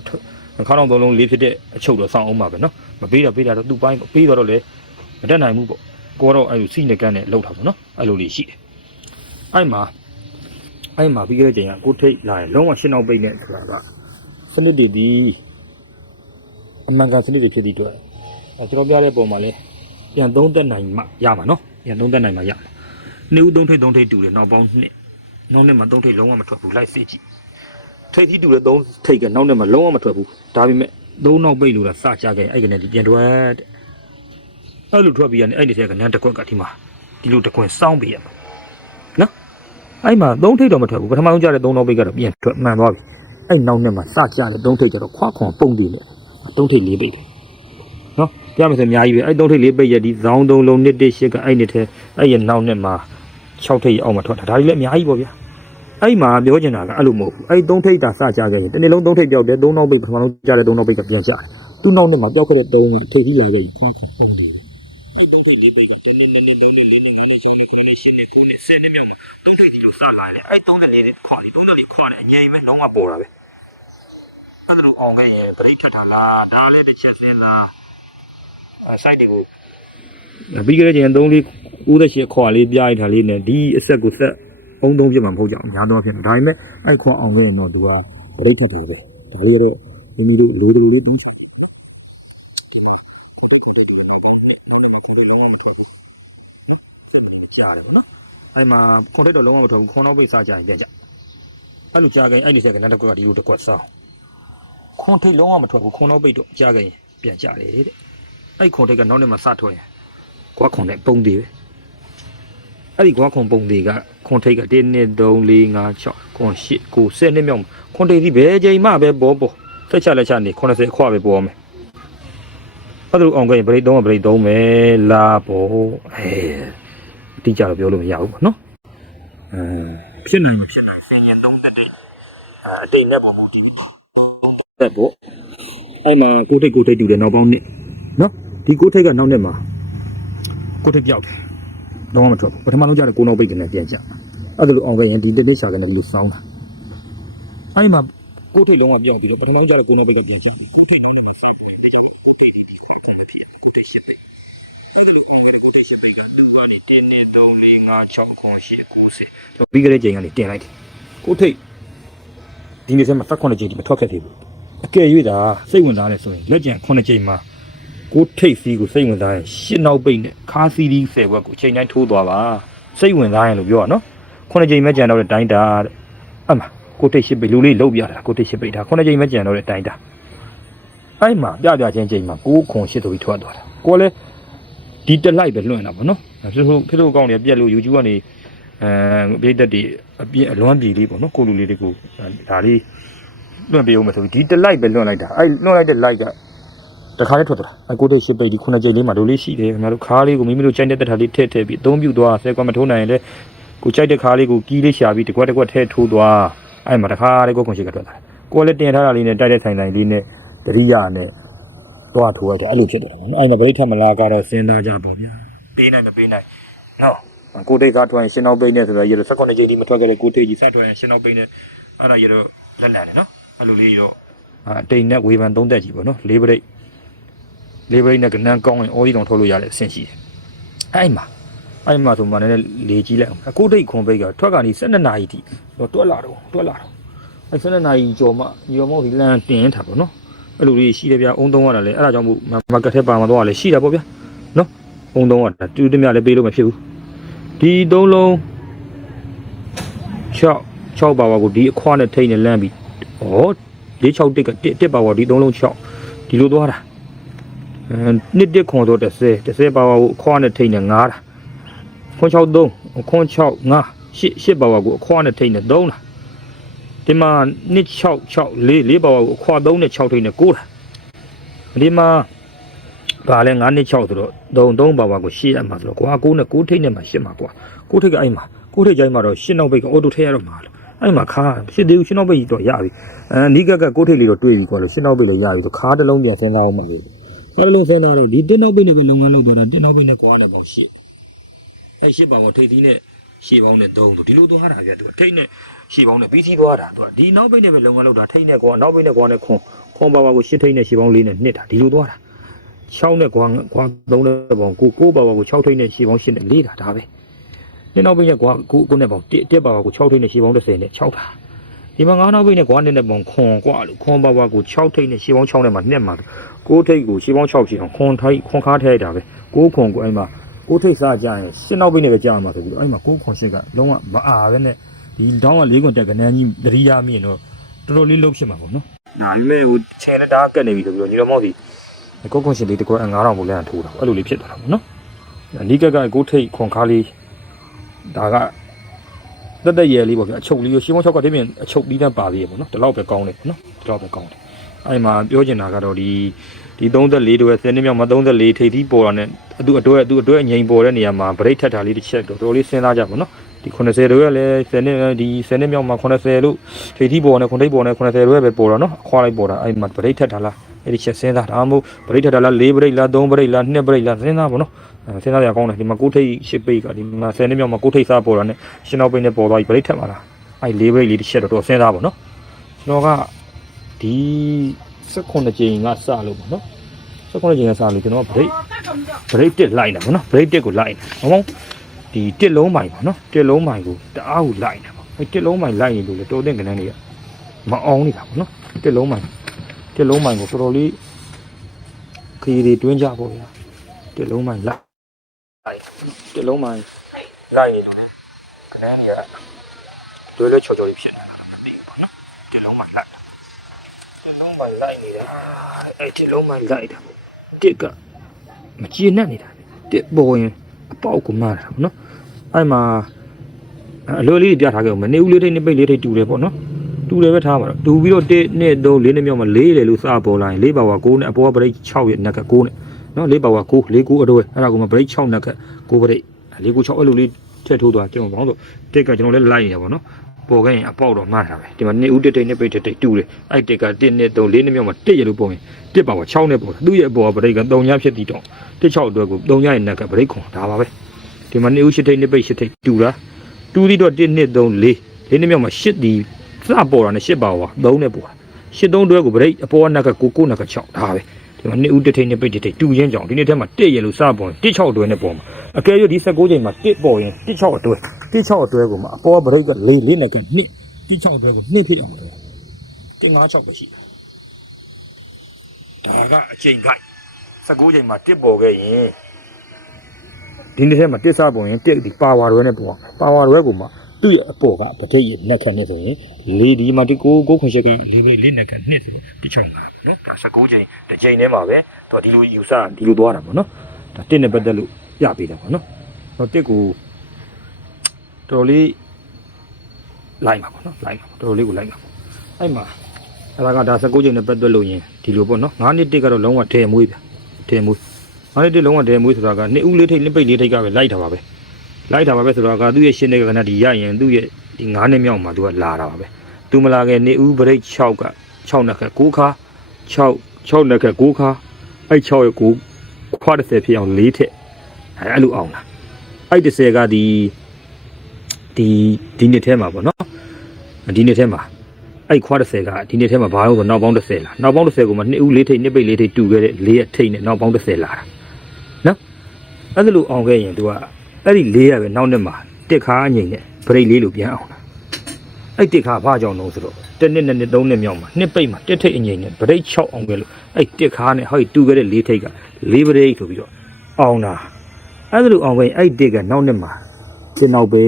ခေါင်းအောင်သုံးလုံး၄ဖြစ်တဲ့အချုပ်တော့စောင်းအောင်ပါပဲနော်မပေးတော့ပေးတာတော့သူ့ပိုင်းပေးတော့လည်းမတက်နိုင်ဘူးပေါ့ကိုကတော့အဲ့လိုစီနေကန်းနဲ့လှုပ်တာပေါ့နော်အဲ့လိုလေးရှိတယ်အဲ့မှာအဲ့မှာပြီးခဲ့တဲ့ချိန်ကကိုထိတ်လာရင်လုံးဝရှင်းအောင်ပိတ်နေဆိုတာကစနစ်တွေဒီအမှန်ကန်စနစ်တွေဖြစ်သည့်အတွက်အဲကျွန်တော်ပြတဲ့ပုံမှာလဲပြန်သုံးသက်နိုင်မှရမှာနော်ပြန်သုံးသက်နိုင်မှရမှာနေဦးသုံးထိတ်သုံးထိတ်တူတယ်နောက်ပေါင်းနှစ်နောက်နှစ်မှာသုံးထိတ်လုံးဝမထွက်ဘူးလိုက်စစ်ကြည့် ထိတ်သီးတူတဲ့သုံးထိတ်ကနောက်နှစ်မှာလုံးဝမထွက်ဘူးဒါပေမဲ့သုံးနောက်ပိတ်လို့လားစကြခဲ့အဲ့ကနေဒီပြန်ထွက်တဲ့အဲ့လိုထွက်ပြီးရတယ်အဲ့ဒီထဲကနန်းတစ်ခွက်ကဒီမှာဒီလိုတစ်ခွင်စောင်းပေးရမှာနော်အဲ့မှာသုံးထိပ်တော့မထွက်ဘူးပထမဆုံးကြတဲ့သုံးတော့ပိတ်ကတော့ပြန်ထွက်မှန်သွားပြီအဲ့နောက်နှစ်မှာစကြတဲ့သုံးထိပ်ကျတော့ခွာခွန်ပုံတည်လေသုံးထိပ်လေးပိတ်တယ်နော်ပြမယ်ဆိုအများကြီးပဲအဲ့သုံးထိပ်လေးပိတ်ရဒီဇောင်းသုံးလုံးနှစ်တစ်ရှစ်ကအဲ့နှစ်ထဲအဲ့ရနောက်နှစ်မှာ6ထိပ်အောက်မှာထွက်တာဒါကြီးလည်းအများကြီးပေါ့ဗျာ အဲ့မှာပြောချင်တာကအဲ့လိုမဟုတ်ဘူးအဲ့သုံးထိပ်တာစကြခဲ့ရင်တနေ့လုံးသုံးထိပ်ပြောက်တယ်သုံးနောက်ပိတ်ပထမဆုံးကြတဲ့သုံးနောက်ပိတ်ကပြန်ကြတယ်သူ့နောက်နှစ်မှာပြောက်ခဲ့တဲ့သုံးကထိပ်ကြီးလာခဲ့ခွာခွန်ပုံတည်ဒီတုံးထိပ်လေးပိတ်ကတင်းတင်းတင်းတင်းတင်းလေးနဲ့ငါးနဲ့ချောင်းနဲ့ခုနဲ့ရှင်းနဲ့ခုနဲ့ဆယ်နဲ့မြောက်နဲ့တုံးထိပ်ဒီလိုစလာတယ်အဲ့တုံးတဲ့လေးနဲ့ခွာပြီးတုံးတဲ့လေးခွာတယ်အငြိမ်မဲ့လုံးဝပေါ်တာပဲအဲ့ဒါလိုအောင်ခဲ့ရင်ပရိထထလားဒါလည်းတစ်ချက်စဉ်းစားအဲ site တွေကိုပြီးကြတဲ့ချိန်3လေး98ခွာလေးပြရထားလေးနဲ့ဒီအဆက်ကိုဆက် အုံသုံးပြမှာမဟုတ်ကြအောင်ညာတော့ဖြစ်မှာဒါပေမဲ့အဲ့ခွာအောင်ခဲ့ရင်တော့သူကပရိထထတယ်ပဲဒါလေးတော့မိမိတို့လေးလေးလေးသုံးစားဒီကတည်းကဒီမှာနောက်တော့ခေါ်လို့လုံးဝမထွက်ဘူးဆက်ပြီးကြားတယ်ပေါ့နော်အဲ့မှာခွန်တက်တော့လုံးဝမထွက်ဘူးခွန်တော့ပိတ်စားကြရင်ပြန်ကြအဲ့လိုကြားကြရင်အဲ့ဒီဆက်ကနောက်တစ်ခွက်ကဒီလိုတစ်ခွက်စောင်းခွန်ထိတ်လုံးဝမထွက်ဘူးခွန်တော့ပိတ်တော့ကြားကြရင်ပြန်ကြတယ်တဲ့အဲ့ခွန်ထိတ်ကနောက်နေ့မှစထွက်ရင်ကွာခွန်တဲ့ပုံသေးပဲ အဲ့ဒီကွာခွန်ပုံတွေကခွန်ထိတ်က1 2 3 4 5 6ခွန်8 9 10နှစ်မြောက်ခွန်ထိတ်ဒီဘယ်ချိန်မှပဲပေါ်ပေါ်ဆက်ချလက်ချနေ80အခွပဲပေါ်မယ်အဲ့ဒါလိုအောင်ကြရင်ဗရိတ်3ကဗရိတ်3ပဲလာပေါ်အဲအတိကျတော့ပြောလို့မရဘူးပေါ့နော်အမ်ဖြစ်နိုင်မှာဖြစ်နိုင်ဆင်းရဲ3တက်တဲ့အတိတ်နဲ့ပုံပုံတက်ပေါ့အဲ့မှာကိုထိတ်ကိုထိတ်တူတယ်နောက်ပေါင်းနှစ်နော်ဒီကိုထိတ်ကနောက်နှစ်မှာကိုထိတ်ပြောက်တယ် တော့မထွက်ဘူးပထမဆုံးကျတော့ကိုနောက်ပိတ်ကနေပြန်ကြအဲ့ဒါလိုအောင်ခဲ့ရင်ဒီတစ်တစ်ရှာကနေလူစောင်းတာအဲ့ဒီမှာကိုထိတ်လုံးကပြောက်ပြီးတော့ပထမဆုံးကျတော့ကိုနောက်ပိတ်ကပြန်ကြကိုထိတ်လုံးနဲ့စောင်းတင်းနဲ့3 4 5 6 9 10 90ပြီးကြတဲ့ချိန်ကနေတင်လိုက်တယ်ကိုထိတ်ဒီနေ့စမှာ18ချိန်ဒီမထွက်ခဲ့သေးဘူးအကယ်၍ဒါစိတ်ဝင်စားတယ်ဆိုရင်လက်ကျန်9ချိန်မှာ ကိုထိတ်စီးကိုစိတ်ဝင်စားရင်ရှစ်နောက်ပိတ်နဲ့ခါစီဒီ10ဘွက်ကိုချိန်တိုင်းထိုးသွားပါစိတ်ဝင်စားရင်လို့ပြောရနော်ခုနှစ်ချိန်မဲ့ကြံတော့တဲ့တိုင်းတာတဲ့အမှကိုထိတ်ရှစ်ပိတ်လူလေးလုတ်ပြတာကိုထိတ်ရှစ်ပိတ်ဒါခုနှစ်ချိန်မဲ့ကြံတော့တဲ့တိုင်းတာအဲ့မှာပြပြချင်းချိန်မှာ6ခွန်ရှစ်ဆိုပြီးထွက်သွားတာကိုလည်းဒီတလိုက်ပဲလွှင့်တာပေါ့နော်ဖြစ်လို့ဖြစ်လို့ကောင်းတယ်ပြက်လို့ YouTube ကနေအဲပြည်သက်တွေအပြည့်အလွမ်းပြည်လေးပေါ့နော်ကိုလူလေးတွေကိုဒါလေးလွှင့်ပေးအောင်မဆိုပြီးဒီတလိုက်ပဲလွှင့်လိုက်တာအဲ့လွှင့်လိုက်တဲ့ like က တခါလေးထွက်သွားတာအကိုတိတ်ရှစ်ပိတ်ဒီခုနှစ်ကြိမ်လေးမှာဒိုလေးရှိတယ်ခင်ဗျားတို့ခါးလေးကိုမိမိတို့ကြိုက်တဲ့တက်ထာလေးထည့်ထည့်ပြီးအသုံးပြုသွားဆဲကွက်မထိုးနိုင်ရင်လည်းကိုကြိုက်တဲ့ခါးလေးကိုကီးလေးရှာပြီးတကွက်တကွက်ထည့်ထိုးသွားအဲ့မှာတခါလေးကိုခွန်ရှိကထွက်သွားတယ်ကိုကလည်းတင်ထားတာလေးနဲ့တိုက်တဲ့ဆိုင်ဆိုင်လေးနဲ့တရိယာနဲ့သွားထိုးရတယ်အဲ့လိုဖြစ်တယ်ပေါ့နော်အဲ့မှာဗရိတ်ထမလားကတော့စဉ်းစားကြပါဗျာပေးနိုင်မပေးနိုင်နော်ကိုတိတ်ကထွက်ရင်ရှင်းအောင်ပိတ်နေဆိုတော့ရေတော့16ကြိမ်ဒီမထွက်ခဲ့တဲ့ကိုတိတ်ကြီးဆက်ထွက်ရင်ရှင်းအောင်ပိတ်နေအဲ့ဒါရေတော့လက်လန်တယ်နော်အဲ့လိုလေးတော့အတိန်နဲ့ဝေဖန်သုံးသက်ကြီးပေါ့နော်လေးပရိတ် လေးဘရိတ်နဲ့ကနန်းကောင်းရင်အော်ဒီတောင်ထုတ်လို့ရတဲ့အဆင့်ရှိတယ်။အဲ့မှာအဲ့မှာဆိုမှလည်းလေကြီးလိုက်အောင်။အခုဒိတ်ခွန်ဘိတ်ကထွက်ကနေ12နာရီထိတော့တွက်လာတော့တွက်လာတော့အဲ့12နာရီကျော်မှညော်မောက်ဒီလန်တင်ထားပေါ့နော်။အဲ့လိုလေးရှိတယ်ဗျာ။အုံသုံးရတာလေအဲ့ဒါကြောင့်မို့မကတ်ထဲပါမှာတော့လေရှိတာပေါ့ဗျာ။နော်။အုံသုံးရတာတူတမြလည်းပေးလို့မဖြစ်ဘူး။ဒီသုံးလုံး6 6ပါဝါကိုဒီအခွားနဲ့ထိနေလမ်းပြီးဩ၄6တစ်ကတစ်တစ်ပါဝါဒီသုံးလုံး6ဒီလိုသွားတာအဲ နှစ်တစ်ခွန်တော့30 30ပါဝါကိုအခွားနဲ့ထိတ်နဲ့9တာခွန်63ခွန်6 9 8 8ပါဝါကိုအခွားနဲ့ထိတ်နဲ့3တာဒီမှာနှစ်6 6 4 4ပါဝါကိုအခွား3နဲ့6ထိတ်နဲ့9တာဒီမှာဒါလည်း9နှစ်6ဆိုတော့3 3ပါဝါကို8ရမှာဆိုတော့ကွာ9နဲ့9ထိတ်နဲ့မှာ8မှာကွာ9ထိတ်ကအဲ့မှာ9ထိတ်ကျိုင်းမှာတော့8နောက်ဘိတ်ကအော်တိုထည့်ရတော့မှာလို့အဲ့မှာခါဖြစ်သေးဘူး8နောက်ဘိတ်ကြီးတော့ရပြီအဲနီးကက်က9ထိတ်လေးတော့တွေ့ပြီကွာလို့8နောက်ဘိတ်လည်းရပြီဆိုခါတစ်လုံးပြန်စဉ်းစားအောင်ပါပြီ ဘာလို့ဆင်းတာတော့ဒီတင်းနောက်ပိတ်နဲ့ပဲလုပ်ငန်းလုပ်တော့တာတင်းနောက်ပိတ်နဲ့ကွာတဲ့ပေါင်းရှစ်အဲရှစ်ပါဘောထိပ်သီးနဲ့ရှေ့ပေါင်းနဲ့သုံးသူဒီလိုသွားတာပြသူထိပ်နဲ့ရှေ့ပေါင်းနဲ့ပြီးစီးသွားတာသူဒီနောက်ပိတ်နဲ့ပဲလုပ်ငန်းလုပ်တာထိပ်နဲ့ကွာနောက်ပိတ်နဲ့ကွာနဲ့ခွန်ခွန်ပါပါကိုရှစ်ထိပ်နဲ့ရှေ့ပေါင်းလေးနဲ့နှစ်တာဒီလိုသွားတာ6နဲ့ကွာကွာ3နဲ့ပေါင်းကိုကိုပါပါကို6ထိပ်နဲ့ရှေ့ပေါင်း8နဲ့4တာဒါပဲတင်းနောက်ပိတ်နဲ့ကွာကိုကိုနဲ့ပေါင်း1တက်ပါပါကို6ထိပ်နဲ့ရှေ့ပေါင်း10နဲ့6တာ ဒီမှာ9နောက်ပိတ်နဲ့ကွာနဲ့နဲ့ပေါင်းခွန်ကွာလို့ခွန်ပါပါကို6ထိပ်နဲ့ရှေ့ပေါင်း6နဲ့မှာနှစ်မှာကိုးထိတ်ကိုရှေးပေါင်း6ဖြစ်အောင်ခွန်ထိုက်ခွန်ခါထဲတာပဲကိုးခွန်ကိုအဲ့မှာကိုးထိတ်စားကြရင်ရှင်းနောက်ပိတ်နဲ့ပဲကြာမှာဆိုပြီးတော့အဲ့မှာကိုးခွန်ရှစ်ကလုံးဝမအားပဲနဲ့ဒီတောင်းကလေးခွန်တက်ကနန်းကြီးတရိယာမြင့်တော့တော်တော်လေးလုံးဖြစ်မှာပေါ့နော်။ဒါပေမဲ့ဟိုခြေလက်တားကက်နေပြီဆိုပြီးတော့ညီတော်မောက်ဒီကိုးခွန်ရှစ်လေးတကွအ9000ကိုလမ်းထိုးတာအဲ့လိုလေးဖြစ်သွားတာပေါ့နော်။အနီးကက်ကကိုးထိတ်ခွန်ခါလေးဒါက တက်တက်ရဲလေးပေါ့ဗျအချုပ်လေးရှင်းပေါင်း6ကတည်းကအချုပ်ပြီးတန်းပါသေးရပေါ့နော်ဒီလောက်ပဲကောင်းတယ်ပေါ့နော်ဒီလောက်ပဲကောင်းတယ်အဲ့မှာပြောချင်တာကတော့ဒီဒီ34တို့ရဲ့10နှစ်မြောက်မှာ34ထိပ်သီးပေါ်တာနဲ့အတူအတွဲအတူအတွဲအငိမ်ပေါ်တဲ့နေရာမှာဗရိတ်ထက်တာလေးတစ်ချက်တော့တော်တော်လေးစဉ်းစားကြပါနော်ဒီ90တို့ရဲ့လည်း10နှစ်ဒီ10နှစ်မြောက်မှာ90လို့ထိပ်သီးပေါ်နဲ့ခွန်ထိပ်ပေါ်နဲ့90တို့ရဲ့ပဲပေါ်တော့နော်အခွာလိုက်ပေါ်တာအဲ့မှာဗရိတ်ထက်တာလားအဲ့ဒီချက်စဉ်းစားဒါမှမဟုတ်ဗရိတ်ထက်တာလား4ဗရိတ်လား3ဗရိတ်လား2ဗရိတ်လားစဉ်းစားပါနော်အဲ စဉ်းစားရကောင်းတယ်ဒီမှာကိုထိပ်10ပိတ်ကဒီမှာ10နှစ်မြောက်မှာကိုထိပ်စားပေါ်တာနဲ့ရှင်းနောက်ပိတ်နဲ့ပေါ်သွားပြီဗရိတ်ထက်ပါလားအဲ့4ဗရိတ်လေးတစ်ချက်တော့တော်စဉ်းစားပါနော်ကျွန်တော်ကဒီ16ကြိမ်ကစလို့ပေါ့နော်16ကြိမ်ကစလို့ကျွန်တော်ကဗရိတ်ဗရိတ်တက်လိုက်တာပေါ့နော်ဗရိတ်တက်ကိုလိုက်တာဟုတ်မဟုတ်ဒီတက်လုံးပိုင်ပေါ့နော်တက်လုံးပိုင်ကိုတအားကိုလိုက်တာပေါ့အဲ့တက်လုံးပိုင်လိုက်နေလို့လေတော်တဲ့ကနန်းတွေကမအောင်နေတာပေါ့နော်တက်လုံးပိုင်တက်လုံးပိုင်ကိုတော်တော်လေးခရီးတွေတွင်းကြပေါ့ဗျာတက်လုံးပိုင်လိုက် တက်လုံးပိုင်လိုက်နေလို့ကနန်းတွေကလွယ်လွယ်ချော်ချော်လေးဖြစ်နေတာဒီပေါ့နော်တက်လုံးပိုင်လိုက်တစ်လုံးမှလိုက်နေတာအဲ့ဒီလုံးမှလိုက်တာတစ်ကမကျေနပ်နေတာတစ်ပေါ်ရင်အပေါက်ကိုမားတာပေါ့နော်အဲ့မှာအလိုလေးပြထားခဲ့ဦးမယ်နေဦးလေးထိတ်နေပိတ်လေးထိတ်တူတယ်ပေါ့နော်တူတယ်ပဲထားပါတော့တူပြီးတော့1 2 3 4နှစ်မြောက်မှာ4လေလို့စပေါ်လာရင်4ပါဝါ9နဲ့အပေါ်ကပရိတ်6ရဲ့နက်က9နဲ့ နော်4ပါဝါ9 4 9အတွဲအဲ့ဒါကမှပရိတ်6နက်က9ပရိတ်4 9 6အဲ့လိုလေးထည့်ထိုးသွားကျွန်တော်ဘောင်းဆိုတက်ကကျွန်တော်လည်းလိုက်နေရပါတော့ပေါ်ခဲ့ရင်အပေါက်တော့မှားတာပဲဒီမှာနေဦးတစ်ထိတ်နဲ့ပိတ်တစ်ထိတ်တူတယ်အဲ့တက်က1 2 3 4နှစ်မြောက်မှာ1ရလို့ပုံရင်1ပါဝါ6နဲ့ပေါ်သူ့ရဲ့အပေါ်ကပရိတ်က3ညဖြစ်တည်တော့1 6အတွက်ကို3ညရဲ့နက်ကပရိတ်ခွန်ဒါပါပဲဒီမှာနေဦးရှစ်ထိတ်နှစ်ပိတ်ရှစ်ထိတ်တူတာတူပြီးတော့1 2 3 4လေးနှစ်မြောက်မှာရှစ်ဒီစပေါ်တာနဲ့ရှစ်ပါဝါ3နဲ့ပေါ်တာရှစ်သုံးတွဲကိုဗရိတ်အပေါ်ကနက်ကကိုကိုနက်က6ဒါပဲ ဒီမှာနေဦးတစ်ထိတ်နှစ်ပိတ်တစ်ထိတ်တူရင်းကြောင်ဒီနေ့ထဲမှာ1ရလို့စပေါ်ရင်1 6အတွဲနဲ့ပေါ်မှာအကယ်၍ဒီ16ချိန်မှာ1ပေါ်ရင်1 6အတွဲ1 6အတွဲကိုမှာအပေါ်ကဗရိတ်က4 4နဲ့က2 1 6အတွဲကို2ဖြစ်အောင်တယ်1 5 6ပဲရှိဒါကအချိန်ခိုက်16ချိန်မှာ1ပေါ်ခဲ့ရင်ဒီနေ့ထဲမှာတစ်စားပုံရင်တစ်ဒီပါဝါရွဲနဲ့ပုံအောင်ပါဝါရွဲကိုမှ သူ့ရဲ့အပေါ်ကပဋိရဲ့နက်ခတ်နဲ့ဆိုရင်လေဒီမှာဒီကိုကိုခွန်ချက်ကလေးပလေးလေးနက်ခတ်နှစ်ဆိုတော့ဒီချောင်းလာပေါ့နော်ဒါ16ချိန်တစ်ချိန်ထဲမှာပဲတော့ဒီလိုယူဆဒီလိုသွားတာပေါ့နော်ဒါတစ်နဲ့ပတ်သက်လို့ပြပေးတယ်ပေါ့နော်တော့တစ်ကိုတော်တော်လေးလိုက်ပါပေါ့နော်လိုက်ပါတော်တော်လေးကိုလိုက်ပါအဲ့မှာအဲ့ဒါကဒါ16ချိန်နဲ့ပတ်သက်လို့ရင်ဒီလိုပေါ့နော်9နှစ်တစ်ကတော့လုံးဝထဲမွေးပြထဲမွေး။အားလေးလုံးဝဒဲမွေးဆိုတာကနှစ်ဦးလေးထိတ်နှစ်ပိတ်လေးထိတ်ကပဲလိုက်တာပါပဲ။ လိုက်တာပါပဲဆိုတာကသူ့ရဲ့ရှင်းတဲ့ကဏ္ဍဒီရရင်သူ့ရဲ့ဒီ9နှစ်မြောက်မှာသူကလာတာပါပဲ။သူမလာခင်နှစ်ဦးပရိတ်6က6နှစ်ခက်9ခါ6 6နှစ်ခက်9ခါအဲ့6ရဲ့9ခွာ30ဖြစ်အောင်၄ထက်အဲ့အဲ့လိုအောင်လား။အဲ့30ကဒီဒီဒီနှစ်ထဲမှာပေါ့နော်။ဒီနှစ်ထဲမှာအဲ့ခွာ30ကဒီနှစ်ထဲမှာဘာလို့ဆိုနောက်ပေါင်း30လားနောက်ပေါင်း30ကိုမှနှစ်ဦးလေးထိတ်နှစ်ပိတ်လေးထိတ်တူခဲ့တဲ့လေးရဲ့ထိတ်နဲ့နောက်ပေါင်း30လာတာအဲ့ဒါလိုအောင်ခဲ့ရင် तू က အဲ့ဒီလေးရပဲနောက်နှစ်မှာတစ်ခါအငိမ့်နဲ့ဗရိတ်လေးလိုပြန်အောင်တာအဲ့တစ်ခါဘာကြောင့်လို့ဆိုတော့တစ်နှစ်နှစ်နှစ်သုံးနှစ်မြောက်မှာနှစ်ပိတ်မှာတစ်ထိတ်အငိမ့်နဲ့ဗရိတ်6အောင်ခဲ့လို့အဲ့တစ်ခါနဲ့ဟောဒီတူခဲ့တဲ့လေးထိတ်ကလေးဗရိတ်ဆိုပြီးတော့အောင်တာအဲ့ဒါလိုအောင်ခဲ့ရင်အဲ့တစ်ကနောက်နှစ်မှာတင်နောက်ပဲ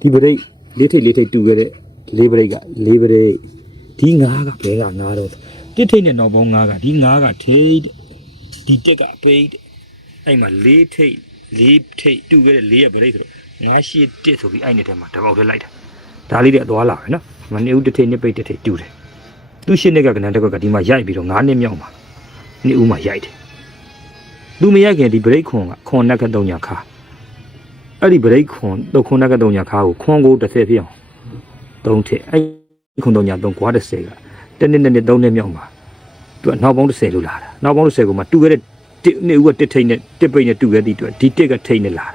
ဒီဗရိတ်လေးထိတ်လေးထိတ်တူခဲ့တဲ့လေးဗရိတ်ကလေးဗရိတ်ဒီငါးကဘဲကငါးတော့တစ်ထိတ်နဲ့နောက်ပေါင်းငါးကဒီငါးကထိတ်ဒီတစ်ကပိတ်အဲ့မှာလေးထိတ် လေးထိတ်တူခဲ့တဲ့လေးရဲ့ဗရိတ်ဆိုတော့ငါရှိတစ်ဆိုပြီးအဲ့နေထဲမှာတပေါက်ထဲလိုက်တာဒါလေးတွေအသွားလာပဲနော်မနေဦးတစ်ထိတ်နှစ်ပိတ်တစ်ထိတ်တူတယ်သူရှင်းတဲ့ကကနန်တစ်ခွက်ကဒီမှာရိုက်ပြီးတော့9နှစ်မြောက်မှာနှစ်ဦးမှာရိုက်တယ်သူမရိုက်ခင်ဒီဗရိတ်ခွန်ကခွန်နက်က3ညာခါအဲ့ဒီဗရိတ်ခွန်တော့ခွန်နက်က3ညာခါကိုခွန်ကို30ပြည့်အောင်3ထည့်အဲ့ခွန်3ညာ3ကွာ30ကတနည်းနည်း3နှစ်မြောက်မှာသူကနောက်ပေါင်း30လို့လာတာနောက်ပေါင်း30ကိုမှတူခဲ့တဲ့ တစ်နှစ်ဦးကတစ်ထိတ်နဲ့တစ်ပိတ်နဲ့တူခဲ့သည့်အတွက်ဒီတစ်ကထိတ်နဲ့လာတာ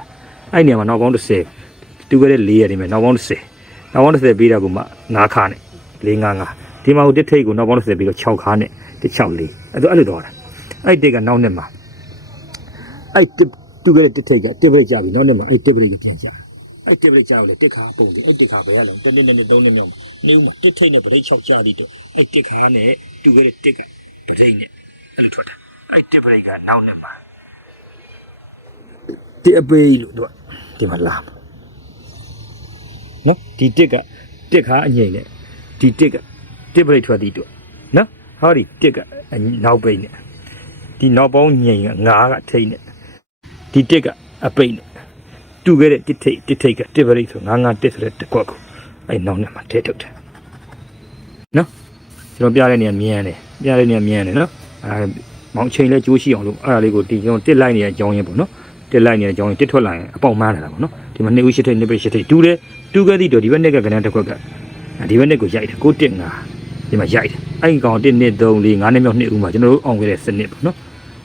အဲ့နေရာမှာနောက်ပေါင်း30တူခဲ့တဲ့4ရတယ်မယ်နောက်ပေါင်း30နောက်ပေါင်း30ပြီးတာကမှ9ခါနဲ့4 5 5ဒီမှာဟိုတစ်ထိတ်ကိုနောက်ပေါင်း30ပြီးတော့6ခါနဲ့တစ်6 4အဲ့တော့အဲ့လိုတော့တာအဲ့တစ်ကနောက်နှစ်မှာအဲ့တစ်တူခဲ့တဲ့တစ်ထိတ်ကတစ်ပိတ်ကြပြီနောက်နှစ်မှာအဲ့တစ်ပိတ်ကပြန်ကြအဲ့တစ်ပိတ်ကြောက်လေတစ်ခါပုံတယ်အဲ့တစ်ခါဘယ်ရလဲတစ်နှစ်နဲ့သုံးနှစ်မြောက်နေဦးမှာတစ်ထိတ်နဲ့ပိတ်6ကြသည့်တော့အဲ့တစ်ခါနဲ့တူခဲ့တဲ့တစ်ကထိတ်နဲ့အဲ့လိုထွက်တာ အဲ့တစ်ပရိတ်ကနောက်နှစ်ပါတစ်အပိတ်လို့တော့ဒီမှာလာမှာနော်ဒီတစ်ကတစ်ခါအငိမ့်နဲ့ဒီတစ်ကတစ်ပရိတ်ထွက်သည်တော့နော်ဟောဒီတစ်ကအနောက်ပိတ်နဲ့ဒီနောက်ပေါင်းငိမ့်ကငါးကထိတ်နဲ့ဒီတစ်ကအပိတ်နဲ့တူခဲ့တဲ့တစ်ထိတ်တစ်ထိတ်ကတစ်ပရိတ်ဆိုငါးငါးတစ်ဆိုတဲ့တစ်ကွက်ကိုအဲ့နောက်နှစ်မှာထည့်ထုတ်တယ်နော်ကျွန်တော်ပြတဲ့နေရာမြင်ရတယ်ပြတဲ့နေရာမြင်ရတယ်နော်အဲ မောင်ချိန်လဲကြိုးရှိအောင်လို့အဲ့ဒါလေးကိုဒီကျွန်တော်တစ်လိုက်နေတဲ့အကြောင်းရင်းပေါ့နော်တစ်လိုက်နေတဲ့အကြောင်းရင်းတစ်ထွက်လာရင်အပေါက်မှန်းလာတာပေါ့နော်ဒီမှာနှစ်ဦးရှိထိတ်နှစ်ပိတ်ရှိထိတ်တူတယ်တူခဲ့သည့်တော့ဒီဘက်နှစ်ကကဏ္ဍတစ်ခွက်ကဒီဘက်နှစ်ကိုရိုက်တယ်ကိုတစ်ငါဒီမှာရိုက်တယ်အဲ့ဒီကောင်1 2 3 4 5နှစ်မြောက်နှစ်ဦးမှာကျွန်တော်တို့အောင်ခဲ့တဲ့စနစ်ပေါ့နော်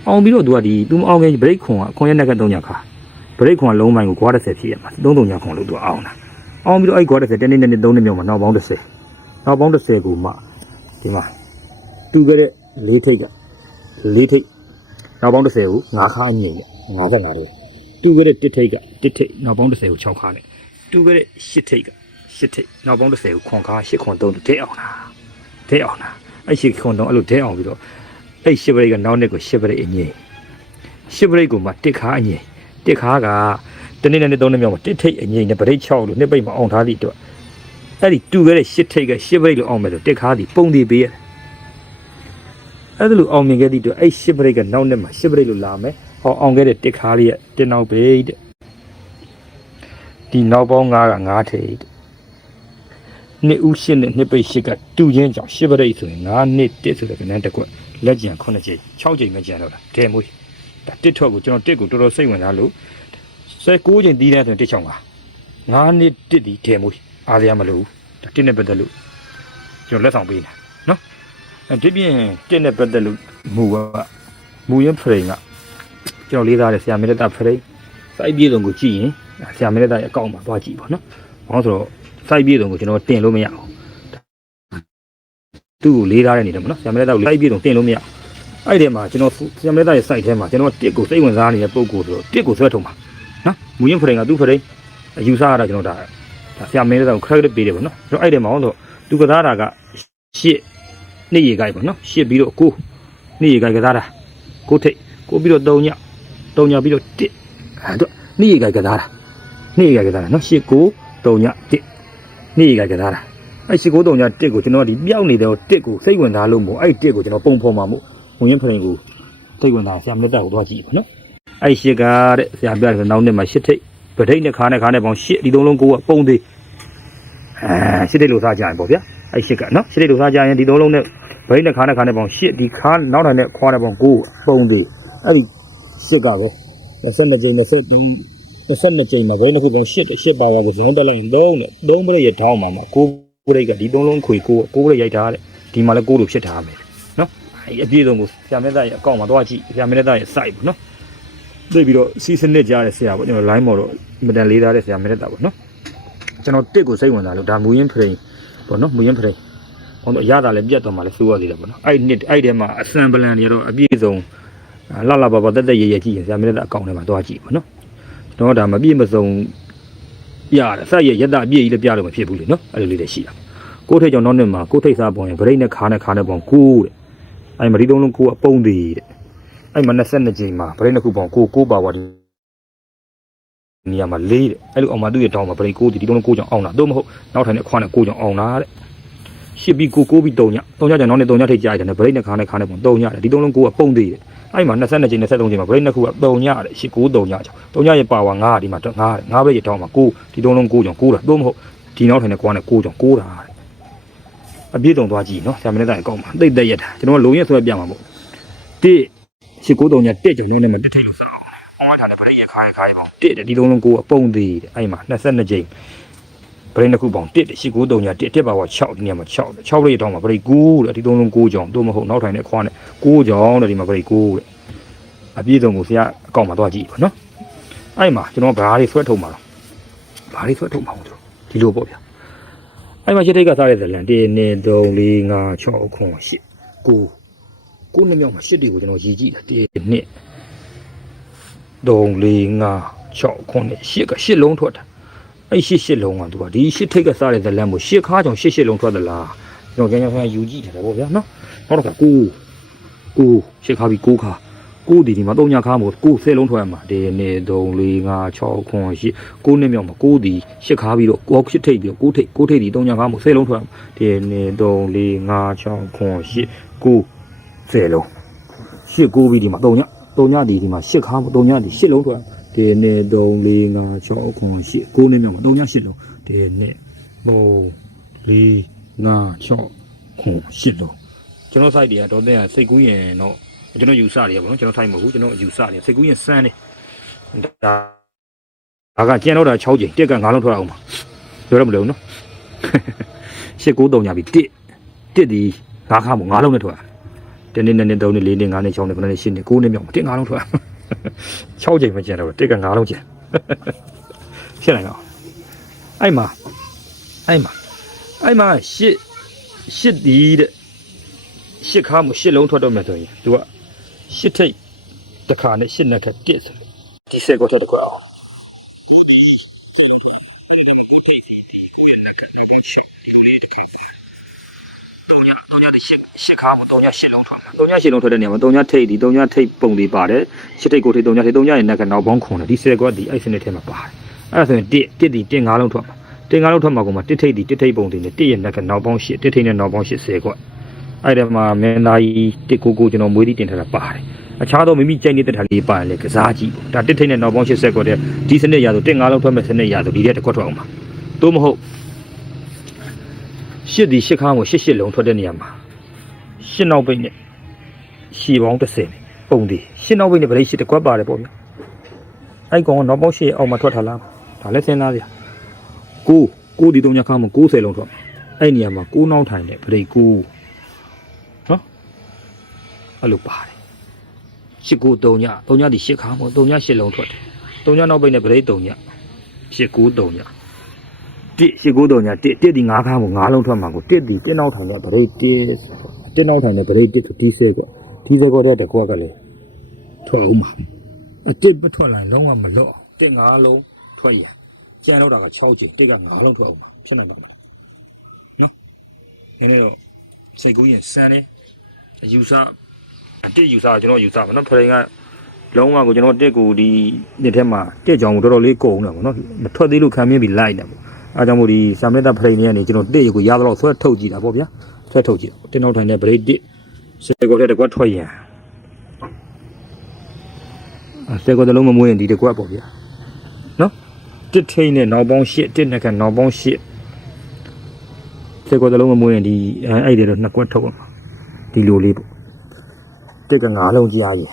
အောင်ပြီးတော့သူကဒီသူမအောင်ခဲ့ဘရိတ်ခွန်ကခွန်ရက်နက်က3ညခါဘရိတ်ခွန်ကလုံးပိုင်းကိုကွာ30ဖြစ်ရမှာ3 3ညခွန်လို့သူအောင်တာအောင်ပြီးတော့အဲ့ကွာ30တနေ့နေ့3နှစ်မြောက်မှာနောက်ပေါင်း30နောက်ပေါင်း30ကိုမှဒီမှာတူခဲ့တဲ့၄ထိတ်က ၄ထိတ်နောက်ပေါင်း30ကို9ခါအငိမ့်နဲ့55လေးတူခဲ့တဲ့တစ်ထိတ်ကတစ်ထိတ်နောက်ပေါင်း30ကို6ခါနဲ့တူခဲ့တဲ့8ထိတ်က8ထိတ်နောက်ပေါင်း30ကိုခွန်ခါ8ခွန်3ဒဲအောင်လားဒဲအောင်လားအဲ့8ခွန်3အဲ့လိုဒဲအောင်ပြီးတော့အဲ့8ပရိတ်ကနောက်နှစ်ကို8ပရိတ်အငိမ့်8ပရိတ်ကိုမှတစ်ခါအငိမ့်တစ်ခါကတနေ့နဲ့3နှစ်မြောက်မှာတစ်ထိတ်အငိမ့်နဲ့ပရိတ်6လို့နှစ်ပိတ်မှာအောင်ထားသည့်အတွက်အဲ့ဒီတူခဲ့တဲ့8ထိတ်က8ပရိတ်လို့အောင်မယ်ဆိုတစ်ခါဒီပုံတည်ပေးရတယ် အဲ့ဒါလိုအောင်မြင်ခဲ့သည့်အတွက်အဲ့ရှစ်ပရိတ်ကနောက်နှစ်မှာရှစ်ပရိတ်လို့လာမယ်ဟောအောင်ခဲ့တဲ့တစ်ခါလေးကတင်နောက်ဘေးတဲ့ဒီနောက်ပေါင်း9က9ထိပ်နှစ်ဦးရှစ်နဲ့နှစ်ပိတ်ရှစ်ကတူချင်းကြောင့်ရှစ်ပရိတ်ဆိုရင်9နှစ်တစ်ဆိုတဲ့ကဏ္ဍတစ်ကွက်လက်ကျန်9ချိန်6ချိန်မကျန်တော့တာဒဲမွေးဒါတစ်ထွက်ကိုကျွန်တော်တစ်ကိုတော်တော်စိတ်ဝင်စားလို့16ချိန်တီးတဲ့ဆိုရင်တစ်ချောင်းပါ9နှစ်တစ်ဒီဒဲမွေးအားရမလို့ဒါတစ်နဲ့ပတ်သက်လို့ကျွန်တော်လက်ဆောင်ပေးနေတာနော်အဲ ဒီပြင်တစ်နဲ့ပတ်သက်လို့မူကမူရင်ဖရိန်ကကျွန်တော်လေးသားတဲ့ဆရာမင်းတက်ဖရိန်စိုက်ပြေဆုံးကိုကြည့်ရင်ဆရာမင်းတက်ရဲ့အကောင့်မှာသွားကြည့်ပါနော်ဘာလို့ဆိုတော့စိုက်ပြေဆုံးကိုကျွန်တော်တင်လို့မရဘူးသူ့ကိုလေးသားတဲ့နေတယ်မနော်ဆရာမင်းတက်ကိုစိုက်ပြေဆုံးတင်လို့မရဘူးအဲ့ဒီမှာကျွန်တော်ဆရာမင်းတက်ရဲ့ site ထဲမှာကျွန်တော်တစ်ကိုစိတ်ဝင်စားနေတဲ့ပုံကိုဆိုတော့တစ်ကိုဆွဲထုံပါနော်မူရင်ဖရိန်ကသူ့ဖရိန်အယူဆရတာကျွန်တော်ဒါဒါဆရာမင်းတက်ကို credit ပေးတယ်ပေါ့နော်ကျွန်တော်အဲ့ဒီမှာဟုတ်တော့သူကစားတာကရှစ် နှစ်ရေကိုက်ပေါ့နော်ရှစ်ပြီးတော့ကိုနှစ်ရေကိုက်ကစားတာကိုထိတ်ကိုပြီးတော့3ည3ညပြီးတော့1အဲ့တော့နှစ်ရေကိုက်ကစားတာနှစ်ရေကိုက်ကစားတာနော်ရှစ်ကို3ည1နှစ်ရေကိုက်ကစားတာအဲ့ရှစ်ကို3ည1ကိုကျွန်တော်ဒီပြောက်နေတဲ့1ကိုစိတ်ဝင်စားလို့မို့အဲ့1ကိုကျွန်တော်ပုံဖော်မှာမို့ဝင်ရင်ဖရင်ကိုစိတ်ဝင်စားဆရာမလက်တက်ကိုသွားကြည့်ပါနော်အဲ့ရှစ်ကတဲ့ဆရာပြတယ်နောက်နှစ်မှာရှစ်ထိတ်ဗဒိတ်နဲ့ခါနဲ့ခါနဲ့ပေါင်းရှစ်ဒီသုံးလုံးကိုကပုံသေးအဲရှစ်ထိတ်လို့စားကြရင်ပေါ့ဗျာအဲ့ရှစ်ကနော်ရှစ်ထိတ်လို့စားကြရင်ဒီသုံးလုံးနဲ့ ဗဒိတ်နဲ့ခါနဲ့ခါနဲ့ပေါင်းရှစ်ဒီခါနောက်တိုင်းနဲ့ခွာနဲ့ပေါင်းကိုပုံသေးအဲ့ဒီရှစ်ကတော့22ကြိမ်23 22ကြိမ်မှာဘုံတစ်ခုပေါင်း8 8ပါဝါကိုဇုံတက်လိုက်လုံးနဲ့သုံးပရိတ်ရထောင်းမှာမှာကိုပရိတ်ကဒီသုံးလုံးခွေကိုကိုပရိတ်ရိုက်ထားတဲ့ဒီမှာလည်းကိုလိုဖြစ်ထားမယ်နော်အဲအပြည့်စုံကိုဆရာမင်းသားရဲ့အကောင့်မှာသွားကြည့်ဆရာမင်းသားရဲ့ site ပေါ့နော်တွေ့ပြီးတော့စီစနစ်ကြားတဲ့ဆရာပေါ့ကျွန်တော် line ပေါ်တော့အမတန်လေးသားတဲ့ဆရာမင်းသားပေါ့နော်ကျွန်တော်တစ်ကိုစိတ်ဝင်စားလို့ဒါမူရင်းဖရိန်ပေါ့နော်မူရင်းဖရိန် ဟောတော့ရတာလည်းပြတ်သွားမှလည်းစိုးရသေးတယ်ပေါ့နော်အဲ့နှစ်အဲ့ထဲမှာအစံပလန်တွေတော့အပြည့်စုံလှလှပပတက်တက်ရရကြည့်ရင်ဆရာမင်းသားအကောင့်ထဲမှာသွားကြည့်ပေါ့နော်ကျွန်တော်ဒါမပြည့်မစုံရတယ်ဆက်ရရက်တာအပြည့်ကြီးလည်းပြလို့မဖြစ်ဘူးလေနော်အဲ့လိုလေးလည်းရှိတာကိုယ်ထိတ်ကြောင့်နောက်နှစ်မှာကိုယ်ထိတ်စားပုံရင်ဗရိတ်နဲ့ခါနဲ့ခါနဲ့ပုံကိုတဲ့အဲ့မဒီသုံးလုံးကိုအပုံသေးတဲ့အဲ့မှာ22ကြိမ်မှာဗရိတ်နှစ်ခုပုံကိုကိုပါဝါဒီနေရာမှာလေးတဲ့အဲ့လိုအောင်မသူ့ရဲ့တောင်းမှာဗရိတ်ကိုဒီဒီသုံးလုံးကိုကြောင့်အောင်တာသို့မဟုတ်နောက်ထိုင်နဲ့ခွာနဲ့ကိုကြောင့်အောင်တာတဲ့ ရှစ်ပြီးကိုကိုပြီး3ည3ညကျနောက်နဲ့3ညထိတ်ကြရတယ်ဗရိတ်နဲ့ခါနဲ့ခါနဲ့ပုံ3ညတယ်ဒီသုံးလုံးကိုအပုံသေးတဲ့အဲ့မှာ22ကြိမ်23ကြိမ်မှာဗရိတ်နှစ်ခုက3ညတယ်ရှစ်ကို3ညကြောင့်3ညရဲ့ပါဝါ9ဒီမှာ9တဲ့9ပဲရတောင်းမှာကိုဒီသုံးလုံးကိုကြောင့်ကိုတာသို့မဟုတ်ဒီနောက်ထိုင်နဲ့ခွာနဲ့ကိုကြောင့်ကိုတာတဲ့အပြည့်စုံသွားကြည့်နော်ဆရာမင်းသားအကောင့်မှာတိတ်တက်ရတာကျွန်တော်လုံရက်ဆွဲပြမှာပေါ့တိရှစ်ကို3ညတက်ကြောင့်လေးနဲ့မတက်ထိတ်လို့စားအောင်အောင်ထားတယ်ဗရိတ်ရဲ့ခါရဲ့ခါရဲ့ပေါ့တစ်တဲ့ဒီသုံးလုံးကိုအပုံသေးတဲ့အဲ့မှာ22ကြိမ် ဗရိတ်နှစ်ခုပေါင်းတစ်ရှစ်ကို3ညတစ်တစ်ပါဝါ6ဒီနေရာမှာ6 6ရိတ်တောင်းမှာဗရိတ်9တဲ့ဒီသုံးလုံး9ကြောင့်သို့မဟုတ်နောက်ထိုင်နဲ့ခွာနဲ့9ကြောင့်တဲ့ဒီမှာဗရိတ်9တဲ့အပြည့်စုံကိုဆရာအကောင့်မှာသွားကြည့်ပါနော်အဲ့မှာကျွန်တော်ဘားတွေဆွဲထုတ်မှာတော့ဘားတွေဆွဲထုတ်မှာတို့ဒီလိုပေါ့ဗျာအဲ့မှာရှစ်ထိတ်ကစားတဲ့ဇလန်1 2 3 4 5 6 9 8 9ကိုနှစ်မြောက်မှာရှစ်တွေကိုကျွန်တော်ရည်ကြည့်တာ1 2 3 4 5 6 9 8ကရှစ်လုံးထွက်တာ အဲ့ရှစ်ရှစ်လုံးကသူကဒီရှစ်ထိတ်ကစားတဲ့ဇလန်ကိုရှစ်ခါကြောင့်ရှစ်ရှစ်လုံးထွက်သလားကျွန်တော်ကျန်ကျန်ဆန်းယူကြည့်တယ်ပေါ့ဗျာနော်နောက်တစ်ခါကိုကိုရှစ်ခါပြီးကိုခါကိုဒီဒီမှာ၃ညခါမို့ကိုဆယ်လုံးထွက်ရမှာဒီနေ့3 4 5 6 9 8ကိုနှစ်မြောက်မှာကိုဒီရှစ်ခါပြီးတော့ကိုရှစ်ထိတ်ပြီးတော့ကိုထိတ်ကိုထိတ်ဒီ၃ညခါမို့ဆယ်လုံးထွက်ရမှာဒီနေ့3 4 5 6 9 8ကိုဆယ်လုံးရှစ်ကိုပြီးဒီမှာ၃ည၃ညဒီဒီမှာရှစ်ခါမို့၃ညဒီရှစ်လုံးထွက် ဒီနေ့3 4 5 6 9 8ကိုနှစ်မြောက်မှာ၃ညရှစ်လုံးဒီနေ့3 4 5 6 9 8လုံးကျွန်တော် site တွေကတော့တဲ့စိတ်ကူးရင်တော့ကျွန်တော်ယူဆတယ်ပေါ့နော်ကျွန်တော် site မဟုတ်ဘူးကျွန်တော်ယူဆတယ်စိတ်ကူးရင်စမ်းတယ်ဒါဒါကကျန်တော့တာ6ချိန်တက်က9လုံးထွက်အောင်ပါပြောရမလို့နော်ရှစ်9 3ညာပြီတစ်တစ်ဒီ9ခါမို့9လုံးနဲ့ထွက်တနေ့နဲ့နေ့3နေ့4နေ့5နေ့6နေ့9နေ့10နေ့9နေ့မြောက်တစ်9လုံးထွက် 6ချိန်မကျန်တော့တက်က9လုံးကျန်ဖြစ်နိုင်တော့အဲ့မှာအဲ့မှာအဲ့မှာရှစ်ရှစ်ဒီတဲ့ရှစ်ခါမို့ရှစ်လုံးထွက်တော့မယ်ဆိုရင် तू ကရှစ်ထိတ်တစ်ခါနဲ့ရှစ်နှစ်ထက်တစ်ဆိုဒီစက်ကိုထွက်တော့အောင် ရှစ်ခါမို့3ညရှစ်လုံးထွက်မှာ3ညရှစ်လုံးထွက်တဲ့နေရာမှာ3ညထိတ်ဒီ3ညထိတ်ပုံလေးပါတယ်ရှစ်ထိတ်ကိုထိတ်3ညထိတ်3ညရဲ့နက်ကနောက်ပေါင်းခွန်တယ်ဒီစက်ကဒီအဲ့စနစ်ထဲမှာပါတယ်အဲ့ဒါဆိုရင်တစ်တစ်ဒီတစ်5လုံးထွက်မှာတစ်5လုံးထွက်မှာကိုမှတစ်ထိတ်ဒီတစ်ထိတ်ပုံလေးနဲ့တစ်ရဲ့နက်ကနောက်ပေါင်း8တစ်ထိတ်နဲ့နောက်ပေါင်း8 10ကွက်အဲ့ဒီမှာမင်းသားကြီးတစ်ကိုကိုကျွန်တော်မွေးသီးတင်ထားတာပါတယ်အခြားသောမိမိကြိုက်နေတဲ့ထားလေးပါရင်လေကစားကြည့်ပေါ့ဒါတစ်ထိတ်နဲ့နောက်ပေါင်း80ကွက်တဲ့ဒီစနစ်ရဆိုတစ်ငါးလုံးထွက်မဲ့စနစ်ရဆိုဒီတဲ့တစ်ခွက်ထွက်အောင်ပါသို့မဟုတ်ရှစ်ဒီရှစ်ခါကိုရှစ်ရှစ်လုံးထွက်တဲ့နေရာမှာ ရှစ်နောက်ပိတ်နဲ့ရှည်ပေါင်း30နဲ့ပုံဒီရှစ်နောက်ပိတ်နဲ့ဗလိရှစ်တစ်ခွက်ပါတယ်ပေါ့ဗျာအဲ့ကောင်ကနောက်ပေါင်းရှစ်အောက်မှာထွက်ထားလားဒါလည်းစဉ်းစားစရာကိုကိုဒီတုံးညခါမှာ90လုံးထွက်အဲ့နေရာမှာကိုနောက်ထိုင်တဲ့ဗလိကိုနော်အဲ့လိုပါတယ်ရှစ်ကို3ည3ညဒီရှစ်ခါမို့3ညရှစ်လုံးထွက်တယ်3ညနောက်ပိတ်နဲ့ဗရိတ်3ညရှစ်ကို3ညတစ်ရှစ်ကို3ညတစ်တစ်ဒီ5ခါမို့5လုံးထွက်မှာကိုတစ်ဒီတစ်နောက်ထိုင်တဲ့ဗရိတ်တစ် တစ်နောက်ထိုင်တဲ့ဗရိတ်တစ်ဆိုဒီဆဲကွဒီဆဲကွတဲ့တကွက်ကလည်းထွက်အောင်ပါပဲအတစ်မထွက်လိုက်လုံးဝမလော့တစ်5လုံးထွက်ရကျန်တော့တာက6ကျတစ်က5လုံးထွက်အောင်ပါဖြစ်နိုင်ပါမလားနော်နည်းနည်းတော့စိတ်ကူးရင်စမ်းတယ်အယူဆအတစ်ယူဆကျွန်တော်ယူဆမှာနော်ဖရိန်ကလုံးဝကိုကျွန်တော်တစ်ကိုဒီနှစ်ထဲမှာတစ်ကြောင်ကိုတော်တော်လေးကုန်တယ်ပေါ့နော်မထွက်သေးလို့ခံမြင်ပြီးလိုက်တယ်ပေါ့အဲကြောင့်မို့ဒီဆာမနက်ဖရိန်တွေကနေကျွန်တော်တစ်ကိုရတော့ဆွဲထုတ်ကြည့်တာပေါ့ဗျာ ဆွဲထုတ်ကြည့်တာတင်းနောက်ထိုင်တဲ့ဗရိတ်တစ်စေကောတဲ့တကွက်ထွက်ရင်အဲစေကောတလုံးမမွေးရင်ဒီတကွက်ပေါ့ဗျာနော်တစ်ထိန်နဲ့နောက်ပေါင်းရှစ်တစ်နှစ်ခန့်နောက်ပေါင်းရှစ်စေကောတလုံးမမွေးရင်ဒီအဲအဲ့ဒီတော့နှစ်ကွက်ထုတ်အောင်ဒီလိုလေးပေါ့တက်ကငါးလုံးကြားရင်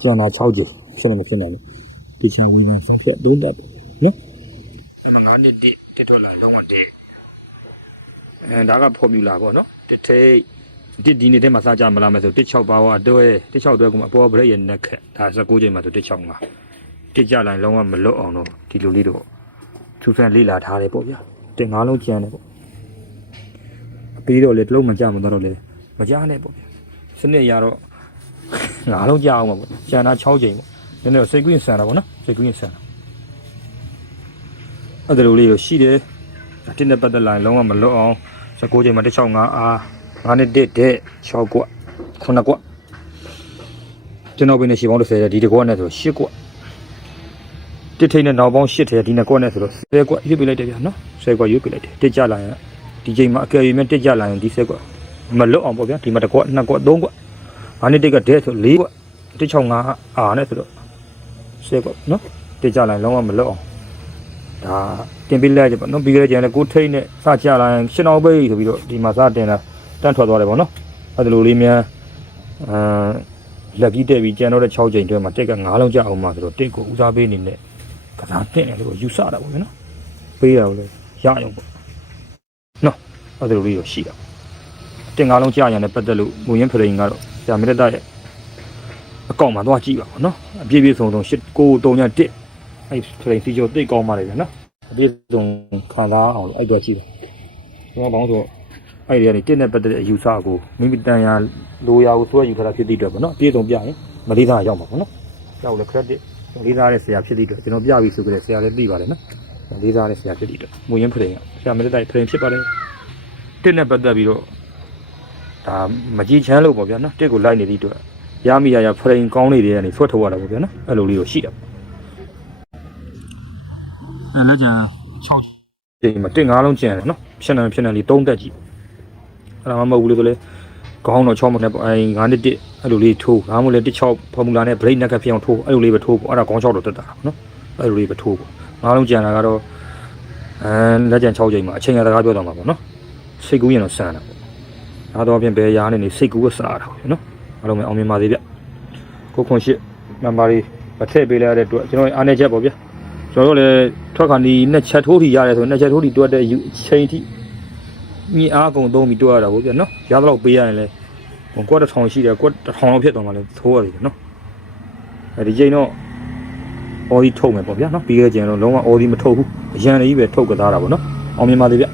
ကျန်တာ6ကြိမ်ဖြစ်နေမဖြစ်နိုင်ဘူးတခြားဝေဖန်ဆုံးဖြတ်သုံးတတ်ပေါ့နော်အဲ့မှာငါးနှစ်တစ်တက်ထွက်လာလုံးဝတဲ့ အဲဒါကဖော်မြူလာပေါ့နော်တစ်ထိတ်တစ်ဒီနေ့တည်းမှာစားကြမလားမယ်ဆိုတစ်6ပါဝါအတွဲတစ်6အတွဲကမှအပေါ်ဘရိတ်ရဲ့နက်ခက်ဒါ19ကြိမ်မှာဆိုတစ်6မှာတစ်ကြလိုက်လုံးဝမလွတ်အောင်တော့ဒီလိုလေးတော့သူဆန်လေးလာထားတယ်ပေါ့ဗျာတင်ငါးလုံးကျန်တယ်ပေါ့အပြီးတော့လေတလုံးမကြမတော့လေမကြနဲ့ပေါ့ဗျာစနစ်ရတော့ငါးလုံးကြာအောင်ပါပေါ့ကျန်တာ6ချိန်ပေါ့နည်းနည်းတော့စိတ်ကူးရင်ဆန်တာပေါ့နော်စိတ်ကူးရင်ဆန်တာအဲ့ဒါလိုလေးတော့ရှိတယ် ဒါတင်းနဲ့ပတ်သက်လာရင်လုံးဝမလွတ်အောင်19ချိန်မှာ165အား9နဲ့1တဲ့6ကွက်9ကွက်ကျွန်တော်ဘင်းနဲ့ရှေ့ပေါင်း30တဲ့ဒီတစ်ကွက်နဲ့ဆို10ကွက်တစ်ထိန်နဲ့နောက်ပေါင်း10ထဲဒီနှစ်ကွက်နဲ့ဆိုတော့10ကွက်ရွတ်ပြလိုက်တယ်ဗျာနော်10ကွက်ရွတ်ပြလိုက်တယ်တစ်ကြလာရင်ဒီချိန်မှာအကယ်၍မြတစ်ကြလာရင်ဒီ10ကွက်မလွတ်အောင်ပေါ့ဗျာဒီမှာတစ်ကွက်နှစ်ကွက်သုံးကွက်။ဘာနဲ့တိတ်ကဒဲဆို၄ကွတစ်ချောင်းငါအာနဲ့ဆိုတော့ဆဲကွနော်တိတ်ကြလိုက်လုံးဝမလွတ်အောင် ဒါတင်ပေးလိုက်ကြပေါ့နော်ပြီးကြတဲ့ကျန်လည်းကိုထိတ်နဲ့စကြလိုက်ရှင်းအောင်ပိတ်ဆိုပြီးတော့ဒီမှာစတင်တာတန့်ထွက်သွားတယ်ပေါ့နော်အဲ့ဒါလိုလေးများအာလက်ကြီးတက်ပြီးကျန်တော့တဲ့6ချိန်တွဲမှာတက်က9လုံးကြအောင်မှာဆိုတော့တက်ကိုဦးစားပေးနေနဲ့ကစားတင်တယ်လို့ယူဆတာပေါ့နော်ပေးရအောင်လေရအောင်ပေါ့နော်အဲ့ဒါလိုလေးတော့ရှိတာတင်9လုံးကြရတဲ့ပတ်သက်လို့မူရင်းဖရိန်ကတော့ဆရာမရတရဲ့အကောင့်မှာသွားကြည့်ပါဦးနော်အပြည့်ပြည့်စုံစုံ8 9 3ည1 အဲ့ဖလိန်စီချိုတိတ်ကောင်းပါလေဗျာနော်အပြည့်စုံခံစားအောင်လို့အဲ့တော့ကြည့်ပါကျွန်တော်ကောင်းဆိုအဲ့ဒီကနေတစ်နဲ့ပတ်သက်တဲ့အယူဆကိုမိမိတန်ရာလိုရာကိုသွဲယူထားတာဖြစ်သည့်အတွက်ပေါ့နော်အပြည့်စုံပြရင်မလေးသားရောက်မှာပေါ့နော်ရောက်လေ credit မလေးသားတဲ့ဆရာဖြစ်သည့်အတွက်ကျွန်တော်ပြပြီဆိုကြတဲ့ဆရာလည်းသိပါတယ်နော်မလေးသားတဲ့ဆရာဖြစ်သည့်အတွက်မူရင်းဖလိန်ကဆရာမရတရဲ့ဖလိန်ဖြစ်ပါတယ်တစ်နဲ့ပတ်သက်ပြီးတော့ဒါမကြည်ချမ်းလို့ပေါ့ဗျာနော်တက်ကိုလိုက်နေသည့်အတွက်ရမိရရဖရိန်ကောင်းနေတယ်ကနေဆွတ်ထုတ်ရတာပေါ့ဗျာနော်အဲ့လိုလေးတော့ရှိတာ အဲ့လက်ကျန်6ချိန်မှာတင်ငါးလုံးကျန်တယ်နော်ဖြစ်နေဖြစ်နေလေး3တက်ကြည့်အဲ့ဒါမှမဟုတ်ဘူးလေဆိုလေခေါင်းတော့6မနဲ့ပေါ့အဲ9နှစ်1အဲ့လိုလေးထိုးငါမှလည်း16ဖော်မူလာနဲ့ break နက်ကဖြစ်အောင်ထိုးအဲ့လိုလေးပဲထိုးပေါ့အဲ့ဒါခေါင်း6တော့တက်တာနော်အဲ့လိုလေးပဲထိုးပေါ့ငါးလုံးကျန်တာကတော့အဲလက်ကျန်6ချိန်မှာအချိန်ရတကားပြောတော့မှာပေါ့နော်စိတ်ကူးရင်တော့စမ်းတာပေါ့ဒါတော့ပြင်ဘယ်ရားနေနေစိတ်ကူးကစားတာပေါ့နော်အားလုံးပဲအောင်မြင်ပါသေးဗျကိုခွန်ရှိနံပါတ်လေးမထည့်ပေးလိုက်ရတဲ့အတွက်ကျွန်တော်အားနေချက်ပေါ့ဗျ ကျွန်တော်တို့လည်းထွက်ခါဒီနှစ်ချက်ထိုးထီရတယ်ဆိုနှစ်ချက်ထိုးထီတွက်တဲ့ချိန်ထိမြင်အားကုန်သုံးပြီးတွက်ရတာပေါ့ဗျနော်ရတော့ပေးရရင်လည်းကွက်တစ်ထောင်ရှိတယ်ကွက်တစ်ထောင်လောက်ဖြစ်သွားမှလည်းထိုးရတယ်နော်အဲဒီချိန်တော့အော်ဒီထုတ်မယ်ပေါ့ဗျာနော်ပြီးခဲ့တဲ့ချိန်တော့လုံးဝအော်ဒီမထုတ်ဘူးအရန်လေးပဲထုတ်ကြသားတာပေါ့နော်အောင်မြင်ပါသေးဗျ